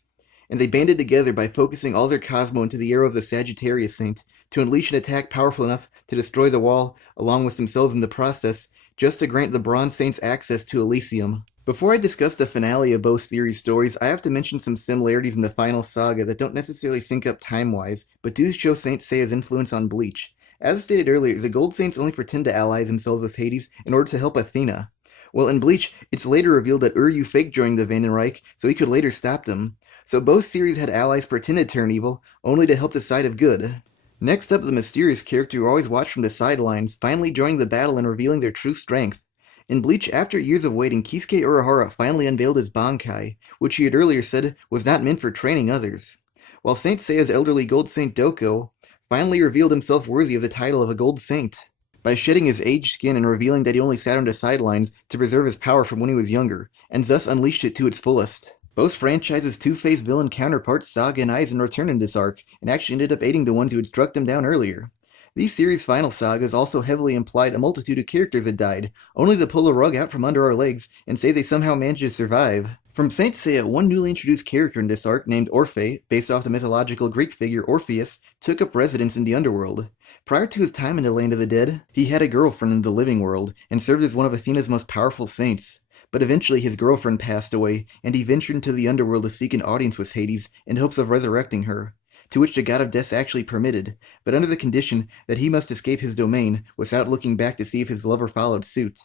and they banded together by focusing all their cosmo into the arrow of the Sagittarius Saint to unleash an attack powerful enough to destroy the wall, along with themselves in the process, just to grant the Bronze Saints access to Elysium. Before I discuss the finale of both series' stories, I have to mention some similarities in the final saga that don't necessarily sync up time-wise, but do show Saint Seiya's influence on Bleach. As stated earlier, the Gold Saints only pretend to ally themselves with Hades in order to help Athena. Well, in Bleach, it's later revealed that Uryu faked joining the Vandenreich so he could later stop them. So both series had allies pretend to turn evil, only to help the side of good. Next up, the mysterious character who always watched from the sidelines, finally joining the battle and revealing their true strength. In Bleach, after years of waiting, Kisuke Urahara finally unveiled his Bankai, which he had earlier said was not meant for training others. While Saint Seiya's elderly Gold Saint Doko finally revealed himself worthy of the title of a Gold Saint, by shedding his aged skin and revealing that he only sat on the sidelines to preserve his power from when he was younger, and thus unleashed it to its fullest. Both franchises' two-faced villain counterparts, Saga and Aizen, returned in this arc, and actually ended up aiding the ones who had struck them down earlier. These series' final sagas also heavily implied a multitude of characters had died, only to pull the rug out from under our legs and say they somehow managed to survive. From Saint Seiya, one newly introduced character in this arc, named Orphe, based off the mythological Greek figure Orpheus, took up residence in the underworld. Prior to his time in the Land of the Dead, he had a girlfriend in the living world, and served as one of Athena's most powerful saints. But eventually his girlfriend passed away, and he ventured into the underworld to seek an audience with Hades in hopes of resurrecting her, to which the god of death actually permitted, but under the condition that he must escape his domain without looking back to see if his lover followed suit.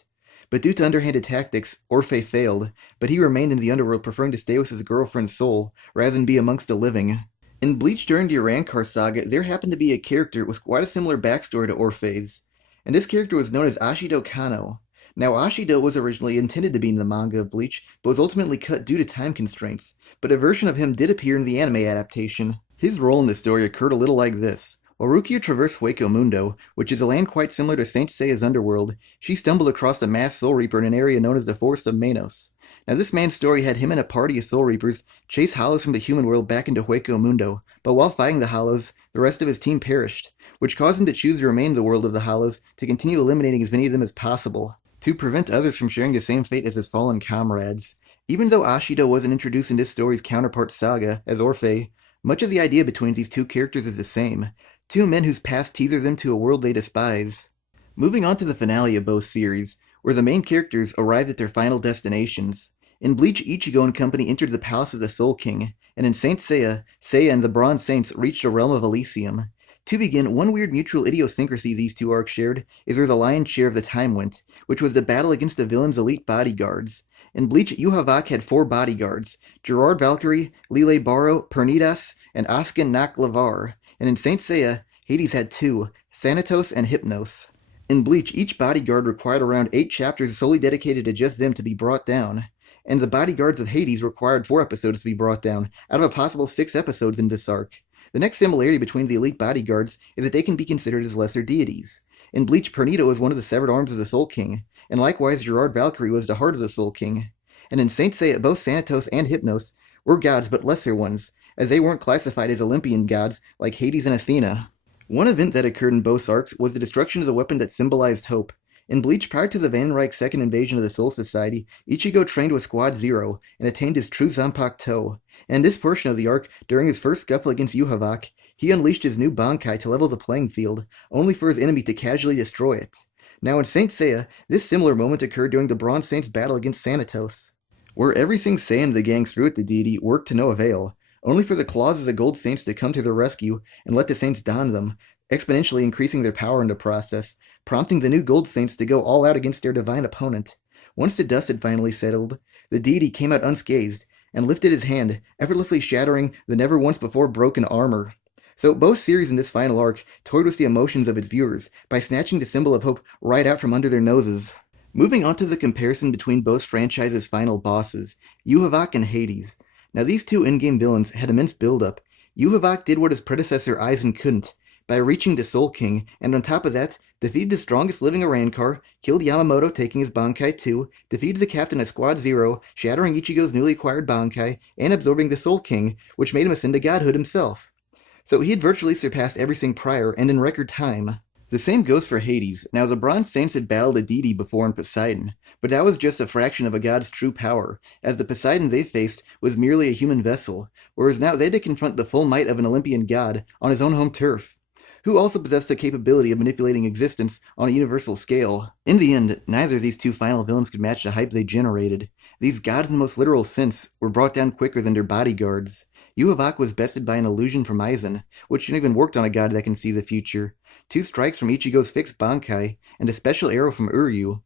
But due to underhanded tactics, Orphe failed, but he remained in the underworld, preferring to stay with his girlfriend's soul, rather than be amongst the living. In Bleach during the Urankar saga, there happened to be a character with quite a similar backstory to Orphe's, and this character was known as Ashido Kano. Now, Ashido was originally intended to be in the manga of Bleach, but was ultimately cut due to time constraints, but a version of him did appear in the anime adaptation. His role in the story occurred a little like this. While Rukia traversed Hueco Mundo, which is a land quite similar to Saint Seiya's underworld, she stumbled across a masked Soul Reaper in an area known as the Forest of Manos. Now, this man's story had him and a party of Soul Reapers chase Hollows from the human world back into Hueco Mundo, but while fighting the Hollows, the rest of his team perished, which caused him to choose to remain in the world of the Hollows to continue eliminating as many of them as possible, to prevent others from sharing the same fate as his fallen comrades. Even though Ashido wasn't introduced in this story's counterpart Saga as Orphe, much of the idea between these two characters is the same. Two men whose past teaser them to a world they despise. Moving on to the finale of both series, where the main characters arrived at their final destinations. In Bleach, Ichigo and company entered the Palace of the Soul King, and in Saint Seiya, Seiya and the Bronze Saints reached the realm of Elysium. To begin, one weird mutual idiosyncrasy these two arcs shared is where the lion's share of the time went, which was the battle against the villain's elite bodyguards. In Bleach, Yuhavak had 4 bodyguards, Gerard Valkyrie, Lile Baro, Pernidas, and Asken Nak Lavar, and in Saint Seiya, Hades had two, Thanatos and Hypnos. In Bleach, each bodyguard required around 8 chapters solely dedicated to just them to be brought down, and the bodyguards of Hades required 4 episodes to be brought down, out of a possible 6 episodes in this arc. The next similarity between the elite bodyguards is that they can be considered as lesser deities. In Bleach, Pernito was one of the severed arms of the Soul King, and likewise Gerard Valkyrie was the heart of the Soul King. And in Saint Seiya, both Thanatos and Hypnos were gods but lesser ones, as they weren't classified as Olympian gods like Hades and Athena. One event that occurred in both arcs was the destruction of the weapon that symbolized hope. In Bleach, prior to the Vandenreich's second invasion of the Soul Society, Ichigo trained with Squad Zero and attained his true Zanpakuto. And in this portion of the arc, during his first scuffle against Yhwach, he unleashed his new Bankai to level the playing field, only for his enemy to casually destroy it. Now in Saint Seiya, this similar moment occurred during the Bronze Saints' battle against Thanatos, where everything Saiyan and the gang threw at the deity worked to no avail, only for the claws of the Gold Saints to come to their rescue and let the Saints don them, exponentially increasing their power in the process, prompting the new Gold Saints to go all out against their divine opponent. Once the dust had finally settled, the deity came out unscathed and lifted his hand, effortlessly shattering the never-once-before-broken armor. So both series in this final arc toyed with the emotions of its viewers by snatching the symbol of hope right out from under their noses. Moving on to the comparison between both franchises' final bosses, Yhwach and Hades. Now these two in-game villains had immense build-up. Yhwach did what his predecessor Aizen couldn't, by reaching the Soul King, and on top of that, defeated the strongest living Arankar, killed Yamamoto taking his Bankai too, defeated the captain of Squad Zero, shattering Ichigo's newly acquired Bankai, and absorbing the Soul King, which made him ascend to godhood himself. So he had virtually surpassed everything prior, and in record time. The same goes for Hades. Now the Bronze Saints had battled a deity before in Poseidon, but that was just a fraction of a god's true power, as the Poseidon they faced was merely a human vessel, whereas now they had to confront the full might of an Olympian god on his own home turf, who also possessed the capability of manipulating existence on a universal scale. In the end, neither of these two final villains could match the hype they generated. These gods in the most literal sense were brought down quicker than their bodyguards. Yhwach was bested by an illusion from Aizen, which shouldn't even worked on a god that can see the future, 2 strikes from Ichigo's fixed Bankai, and a special arrow from Uryu.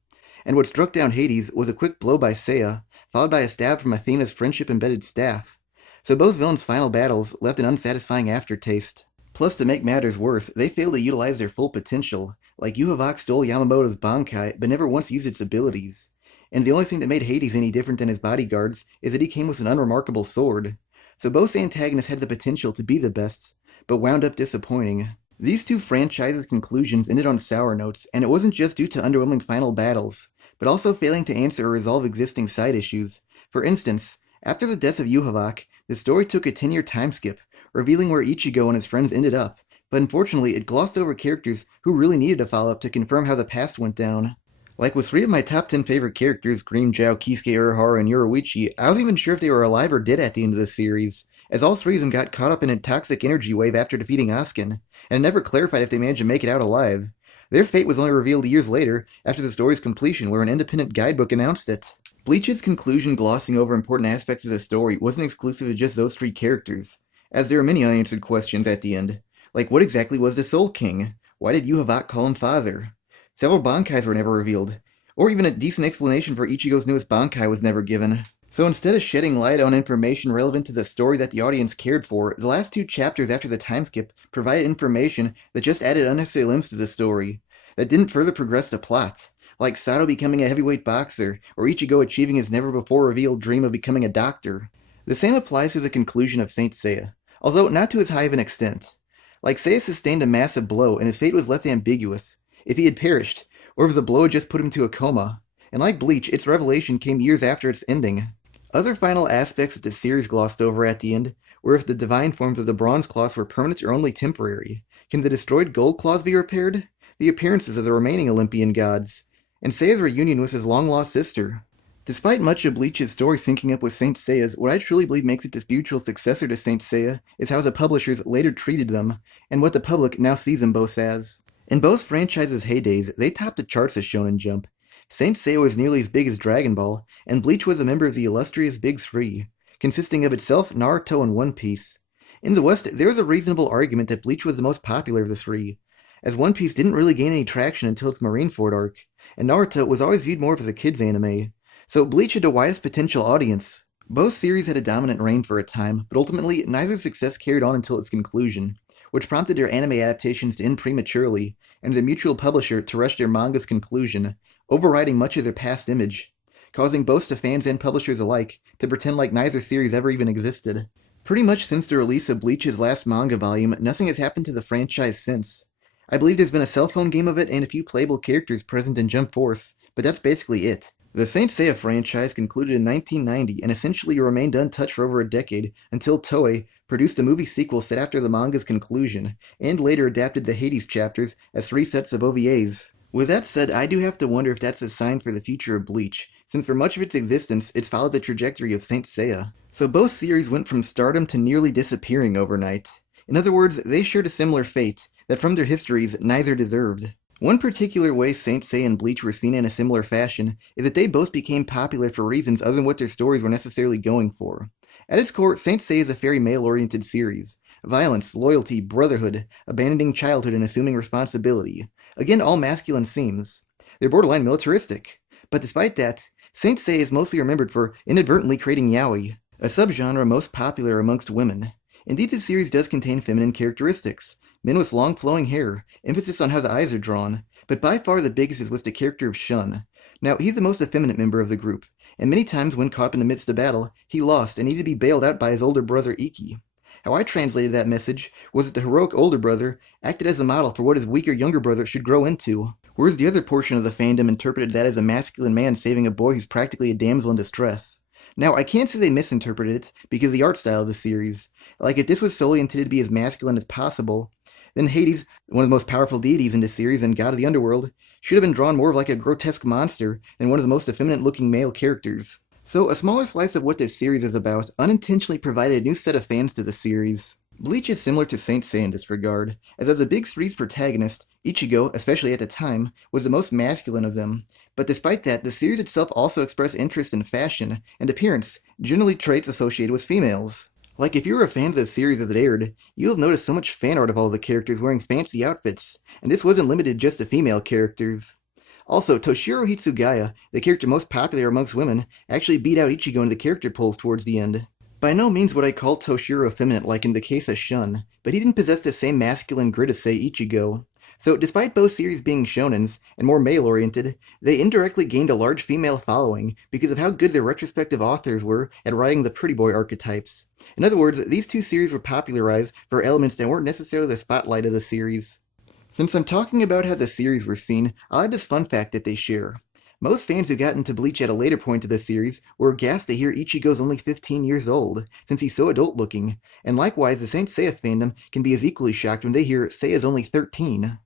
And what struck down Hades was a quick blow by Seiya, followed by a stab from Athena's friendship-embedded staff. So both villains' final battles left an unsatisfying aftertaste. Plus, to make matters worse, they failed to utilize their full potential. Like Yhwach stole Yamamoto's Bankai, but never once used its abilities. And the only thing that made Hades any different than his bodyguards is that he came with an unremarkable sword. So both antagonists had the potential to be the best, but wound up disappointing. These two franchises' conclusions ended on sour notes, and it wasn't just due to underwhelming final battles, but also failing to answer or resolve existing side issues. For instance, after the death of Yhwach, the story took a 10-year time skip, revealing where Ichigo and his friends ended up, but unfortunately it glossed over characters who really needed a follow-up to confirm how the past went down. Like with 3 of my top 10 favorite characters, Green Zhao, Kisuke Urahara, and Yoruichi, I wasn't even sure if they were alive or dead at the end of the series, as all 3 of them got caught up in a toxic energy wave after defeating Askin, and it never clarified if they managed to make it out alive. Their fate was only revealed years later, after the story's completion, where an independent guidebook announced it. Bleach's conclusion glossing over important aspects of the story wasn't exclusive to just those 3 characters, as there are many unanswered questions at the end, like what exactly was the Soul King? Why did Yhwach call him father? Several Bankais were never revealed, or even a decent explanation for Ichigo's newest Bankai was never given. So instead of shedding light on information relevant to the story that the audience cared for, the last 2 chapters after the time skip provided information that just added unnecessary limbs to the story, that didn't further progress the plot, like Sato becoming a heavyweight boxer, or Ichigo achieving his never-before-revealed dream of becoming a doctor. The same applies to the conclusion of Saint Seiya, although not to as high of an extent. Like Seiya sustained a massive blow and his fate was left ambiguous, if he had perished, or if the blow had just put him to a coma, and like Bleach, its revelation came years after its ending. Other final aspects that the series glossed over at the end were if the divine forms of the Bronze Claws were permanent or only temporary. Can the destroyed Gold Claws be repaired? The appearances of the remaining Olympian gods, and Seiya's reunion with his long-lost sister. Despite much of Bleach's story syncing up with Saint Seiya's, what I truly believe makes it the spiritual successor to Saint Seiya is how the publishers later treated them, and what the public now sees them both as. In both franchises' heydays, they topped the charts as Shonen Jump. Saint Seiya was nearly as big as Dragon Ball, and Bleach was a member of the illustrious Big Three, consisting of itself, Naruto, and One Piece. In the West, there is a reasonable argument that Bleach was the most popular of the 3, as One Piece didn't really gain any traction until its Marineford arc, and Naruto was always viewed more as a kid's anime, so Bleach had the widest potential audience. Both series had a dominant reign for a time, but ultimately, neither success carried on until its conclusion, which prompted their anime adaptations to end prematurely, and the mutual publisher to rush their manga's conclusion, overriding much of their past image, causing both to fans and publishers alike to pretend like neither series ever even existed. Pretty much since the release of Bleach's last manga volume, nothing has happened to the franchise since. I believe there's been a cell phone game of it and a few playable characters present in Jump Force, but that's basically it. The Saint Seiya franchise concluded in 1990 and essentially remained untouched for over a decade until Toei produced a movie sequel set after the manga's conclusion, and later adapted the Hades chapters as 3 sets of OVAs. With that said, I do have to wonder if that's a sign for the future of Bleach, since for much of its existence, it's followed the trajectory of Saint Seiya. So both series went from stardom to nearly disappearing overnight. In other words, they shared a similar fate, that from their histories, neither deserved. One particular way Saint Seiya and Bleach were seen in a similar fashion is that they both became popular for reasons other than what their stories were necessarily going for. At its core, Saint Seiya is a very male-oriented series. Violence, loyalty, brotherhood, abandoning childhood and assuming responsibility. Again, all masculine themes. They're borderline militaristic. But despite that, Saint Seiya is mostly remembered for inadvertently creating yaoi, a subgenre most popular amongst women. Indeed, the series does contain feminine characteristics. Men with long flowing hair, emphasis on how the eyes are drawn, but by far the biggest is with the character of Shun. Now, he's the most effeminate member of the group, and many times when caught up in the midst of battle, he lost and needed to be bailed out by his older brother Iki. How I translated that message was that the heroic older brother acted as a model for what his weaker younger brother should grow into, whereas the other portion of the fandom interpreted that as a masculine man saving a boy who's practically a damsel in distress. Now, I can't say they misinterpreted it, because of the art style of the series. Like, if this was solely intended to be as masculine as possible, then Hades, one of the most powerful deities in this series and god of the underworld, should have been drawn more of like a grotesque monster than one of the most effeminate-looking male characters. So, a smaller slice of what this series is about unintentionally provided a new set of fans to the series. Bleach is similar to Saint Seiya in this regard, as of the big three's protagonist, Ichigo, especially at the time, was the most masculine of them. But despite that, the series itself also expressed interest in fashion and appearance, generally traits associated with females. Like, if you were a fan of the series as it aired, you'll have noticed so much fan art of all the characters wearing fancy outfits, and this wasn't limited just to female characters. Also, Toshiro Hitsugaya, the character most popular amongst women, actually beat out Ichigo in the character polls towards the end. By no means would I call Toshiro effeminate like in the case of Shun, but he didn't possess the same masculine grit as, say, Ichigo. So, despite both series being shonens, and more male-oriented, they indirectly gained a large female following because of how good their retrospective authors were at writing the pretty boy archetypes. In other words, these two series were popularized for elements that weren't necessarily the spotlight of the series. Since I'm talking about how the series were seen, I'll add this fun fact that they share. Most fans who got into Bleach at a later point of the series were aghast to hear Ichigo's only 15 years old, since he's so adult-looking, and likewise the Saint Seiya fandom can be as equally shocked when they hear Seiya's only 13.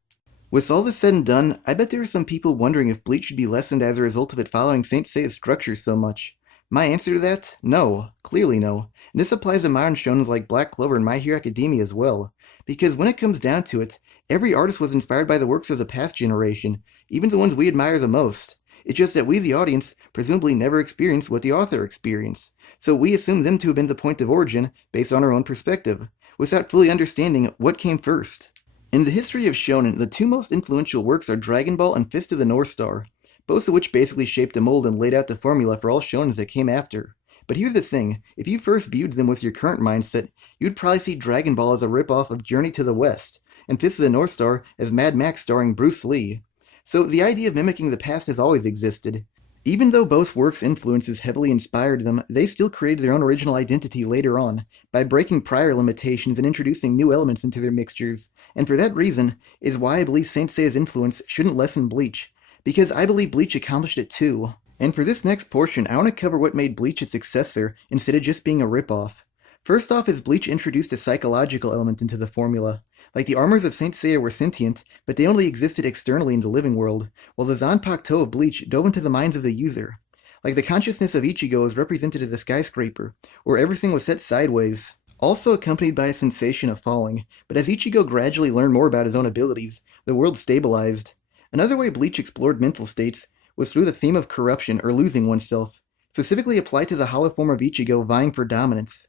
With all this said and done, I bet there are some people wondering if Bleach should be lessened as a result of it following Saint Seiya's structure so much. My answer to that? No. Clearly no. And this applies to modern shonens like Black Clover and My Hero Academia as well. Because when it comes down to it, every artist was inspired by the works of the past generation, even the ones we admire the most. It's just that we, the audience, presumably never experienced what the author experienced, so we assume them to have been the point of origin based on our own perspective, without fully understanding what came first. In the history of Shonen, the two most influential works are Dragon Ball and Fist of the North Star, both of which basically shaped the mold and laid out the formula for all shonens that came after. But here's the thing, if you first viewed them with your current mindset, you'd probably see Dragon Ball as a ripoff of Journey to the West, and Fist of the North Star as Mad Max starring Bruce Lee. So the idea of mimicking the past has always existed. Even though both works' influences heavily inspired them, they still created their own original identity later on, by breaking prior limitations and introducing new elements into their mixtures, and for that reason is why I believe Saint Seiya's influence shouldn't lessen Bleach, because I believe Bleach accomplished it too. And for this next portion, I want to cover what made Bleach a successor instead of just being a ripoff. First off is Bleach introduced a psychological element into the formula. Like the armors of Saint Seiya were sentient, but they only existed externally in the living world, while the Zanpakuto of Bleach dove into the minds of the user. Like the consciousness of Ichigo is represented as a skyscraper, where everything was set sideways, also accompanied by a sensation of falling, but as Ichigo gradually learned more about his own abilities, the world stabilized. Another way Bleach explored mental states was through the theme of corruption or losing oneself, specifically applied to the hollow form of Ichigo vying for dominance.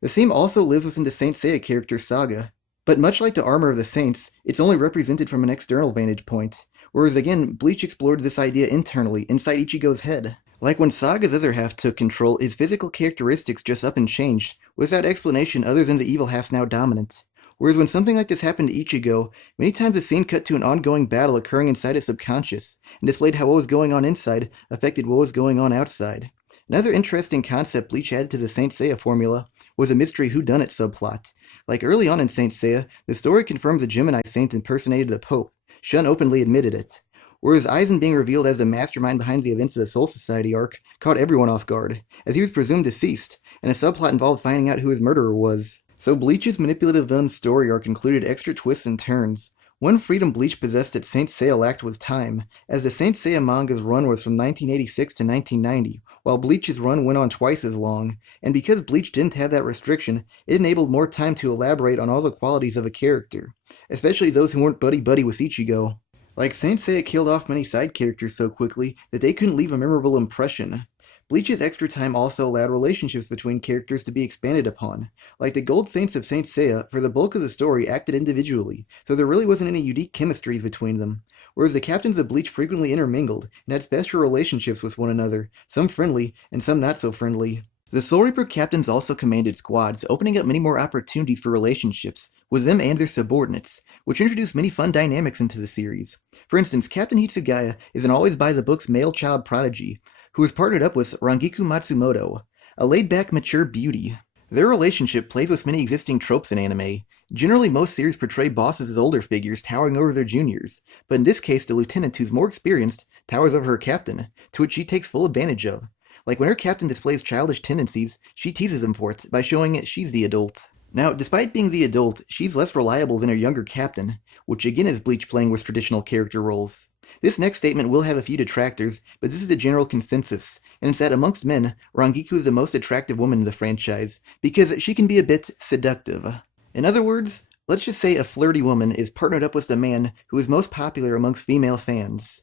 The theme also lives within the Saint Seiya character Saga, but much like the armor of the Saints, it's only represented from an external vantage point, whereas again, Bleach explored this idea internally, inside Ichigo's head. Like when Saga's other half took control, his physical characteristics just up and changed, without explanation other than the evil half's now dominant. Whereas when something like this happened to Ichigo, many times the scene cut to an ongoing battle occurring inside his subconscious, and displayed how what was going on inside affected what was going on outside. Another interesting concept Bleach added to the Saint Seiya formula was a mystery whodunit subplot. Like early on in Saint Seiya, the story confirms a Gemini saint impersonated the Pope. Shun openly admitted it. Whereas Aizen being revealed as the mastermind behind the events of the Soul Society arc caught everyone off guard, as he was presumed deceased, and a subplot involved finding out who his murderer was. So Bleach's manipulative villain story arc included extra twists and turns. One freedom Bleach possessed that Saint Seiya lacked was time, as the Saint Seiya manga's run was from 1986 to 1990, while Bleach's run went on twice as long, and because Bleach didn't have that restriction, it enabled more time to elaborate on all the qualities of a character, especially those who weren't buddy-buddy with Ichigo. Like, Saint Seiya killed off many side characters so quickly that they couldn't leave a memorable impression. Bleach's extra time also allowed relationships between characters to be expanded upon. Like the Gold Saints of Saint Seiya, for the bulk of the story, acted individually, so there really wasn't any unique chemistries between them. Whereas the captains of Bleach frequently intermingled and had special relationships with one another, some friendly and some not so friendly. The Soul Reaper captains also commanded squads, opening up many more opportunities for relationships, with them and their subordinates, which introduced many fun dynamics into the series. For instance, Captain Hitsugaya is an always-by-the-books male child prodigy, who is partnered up with Rangiku Matsumoto, a laid-back, mature beauty. Their relationship plays with many existing tropes in anime. Generally, most series portray bosses as older figures towering over their juniors, but in this case, the lieutenant who's more experienced towers over her captain, to which she takes full advantage of. Like when her captain displays childish tendencies, she teases him for it by showing she's the adult. Now, despite being the adult, she's less reliable than her younger captain, which again is Bleach playing with traditional character roles. This next statement will have a few detractors, but this is the general consensus, and it's that amongst men, Rangiku is the most attractive woman in the franchise, because she can be a bit seductive. In other words, let's just say a flirty woman is partnered up with the man who is most popular amongst female fans.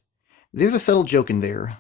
There's a subtle joke in there.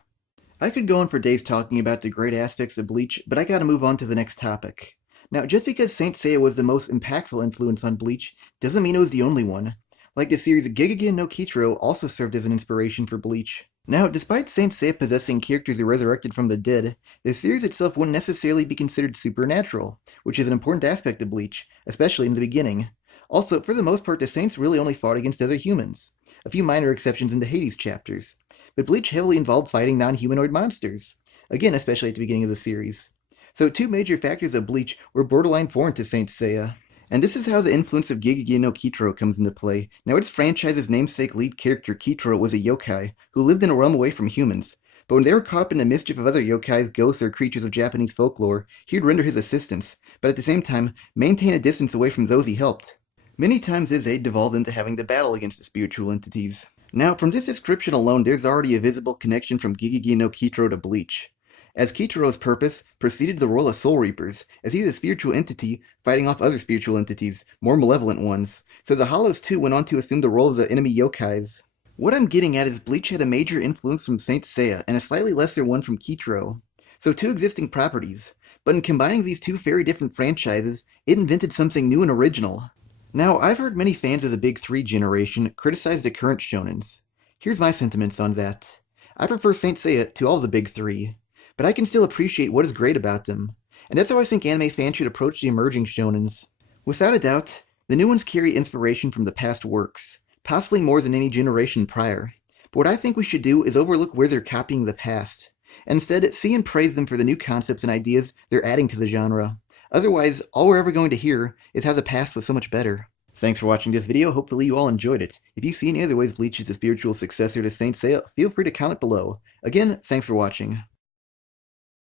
I could go on for days talking about the great aspects of Bleach, but I gotta move on to the next topic. Now, just because Saint Seiya was the most impactful influence on Bleach, doesn't mean it was the only one. Like the series Gegege no Kitaro also served as an inspiration for Bleach. Now, despite Saint Seiya possessing characters who resurrected from the dead, the series itself wouldn't necessarily be considered supernatural, which is an important aspect of Bleach, especially in the beginning. Also, for the most part, the Saints really only fought against other humans, a few minor exceptions in the Hades chapters. But Bleach heavily involved fighting non-humanoid monsters, again especially at the beginning of the series. So two major factors of Bleach were borderline foreign to Saint Seiya. And this is how the influence of Gegege no Kitaro comes into play. Now, its franchise's namesake lead character, Kitaro, was a yokai who lived in a realm away from humans. But when they were caught up in the mischief of other yokais, ghosts, or creatures of Japanese folklore, he would render his assistance, but at the same time, maintain a distance away from those he helped. Many times his aid devolved into having to battle against the spiritual entities. Now, from this description alone, there's already a visible connection from Gegege no Kitaro to Bleach, as Kitaro's purpose preceded the role of Soul Reapers, as he's a spiritual entity fighting off other spiritual entities, more malevolent ones, so the Hollows too went on to assume the role of the enemy yokais. What I'm getting at is Bleach had a major influence from Saint Seiya, and a slightly lesser one from Kitaro. So two existing properties, but in combining these two very different franchises, it invented something new and original. Now, I've heard many fans of the Big 3 generation criticize the current shonens. Here's my sentiments on that. I prefer Saint Seiya to all of the Big 3. But I can still appreciate what is great about them, and that's how I think anime fans should approach the emerging shonens. Without a doubt, the new ones carry inspiration from the past works, possibly more than any generation prior. But what I think we should do is overlook where they're copying the past, and instead see and praise them for the new concepts and ideas they're adding to the genre. Otherwise, all we're ever going to hear is how the past was so much better. Thanks for watching this video, hopefully you all enjoyed it. If you see any other ways Bleach is a spiritual successor to Saint Seiya, feel free to comment below. Again, thanks for watching.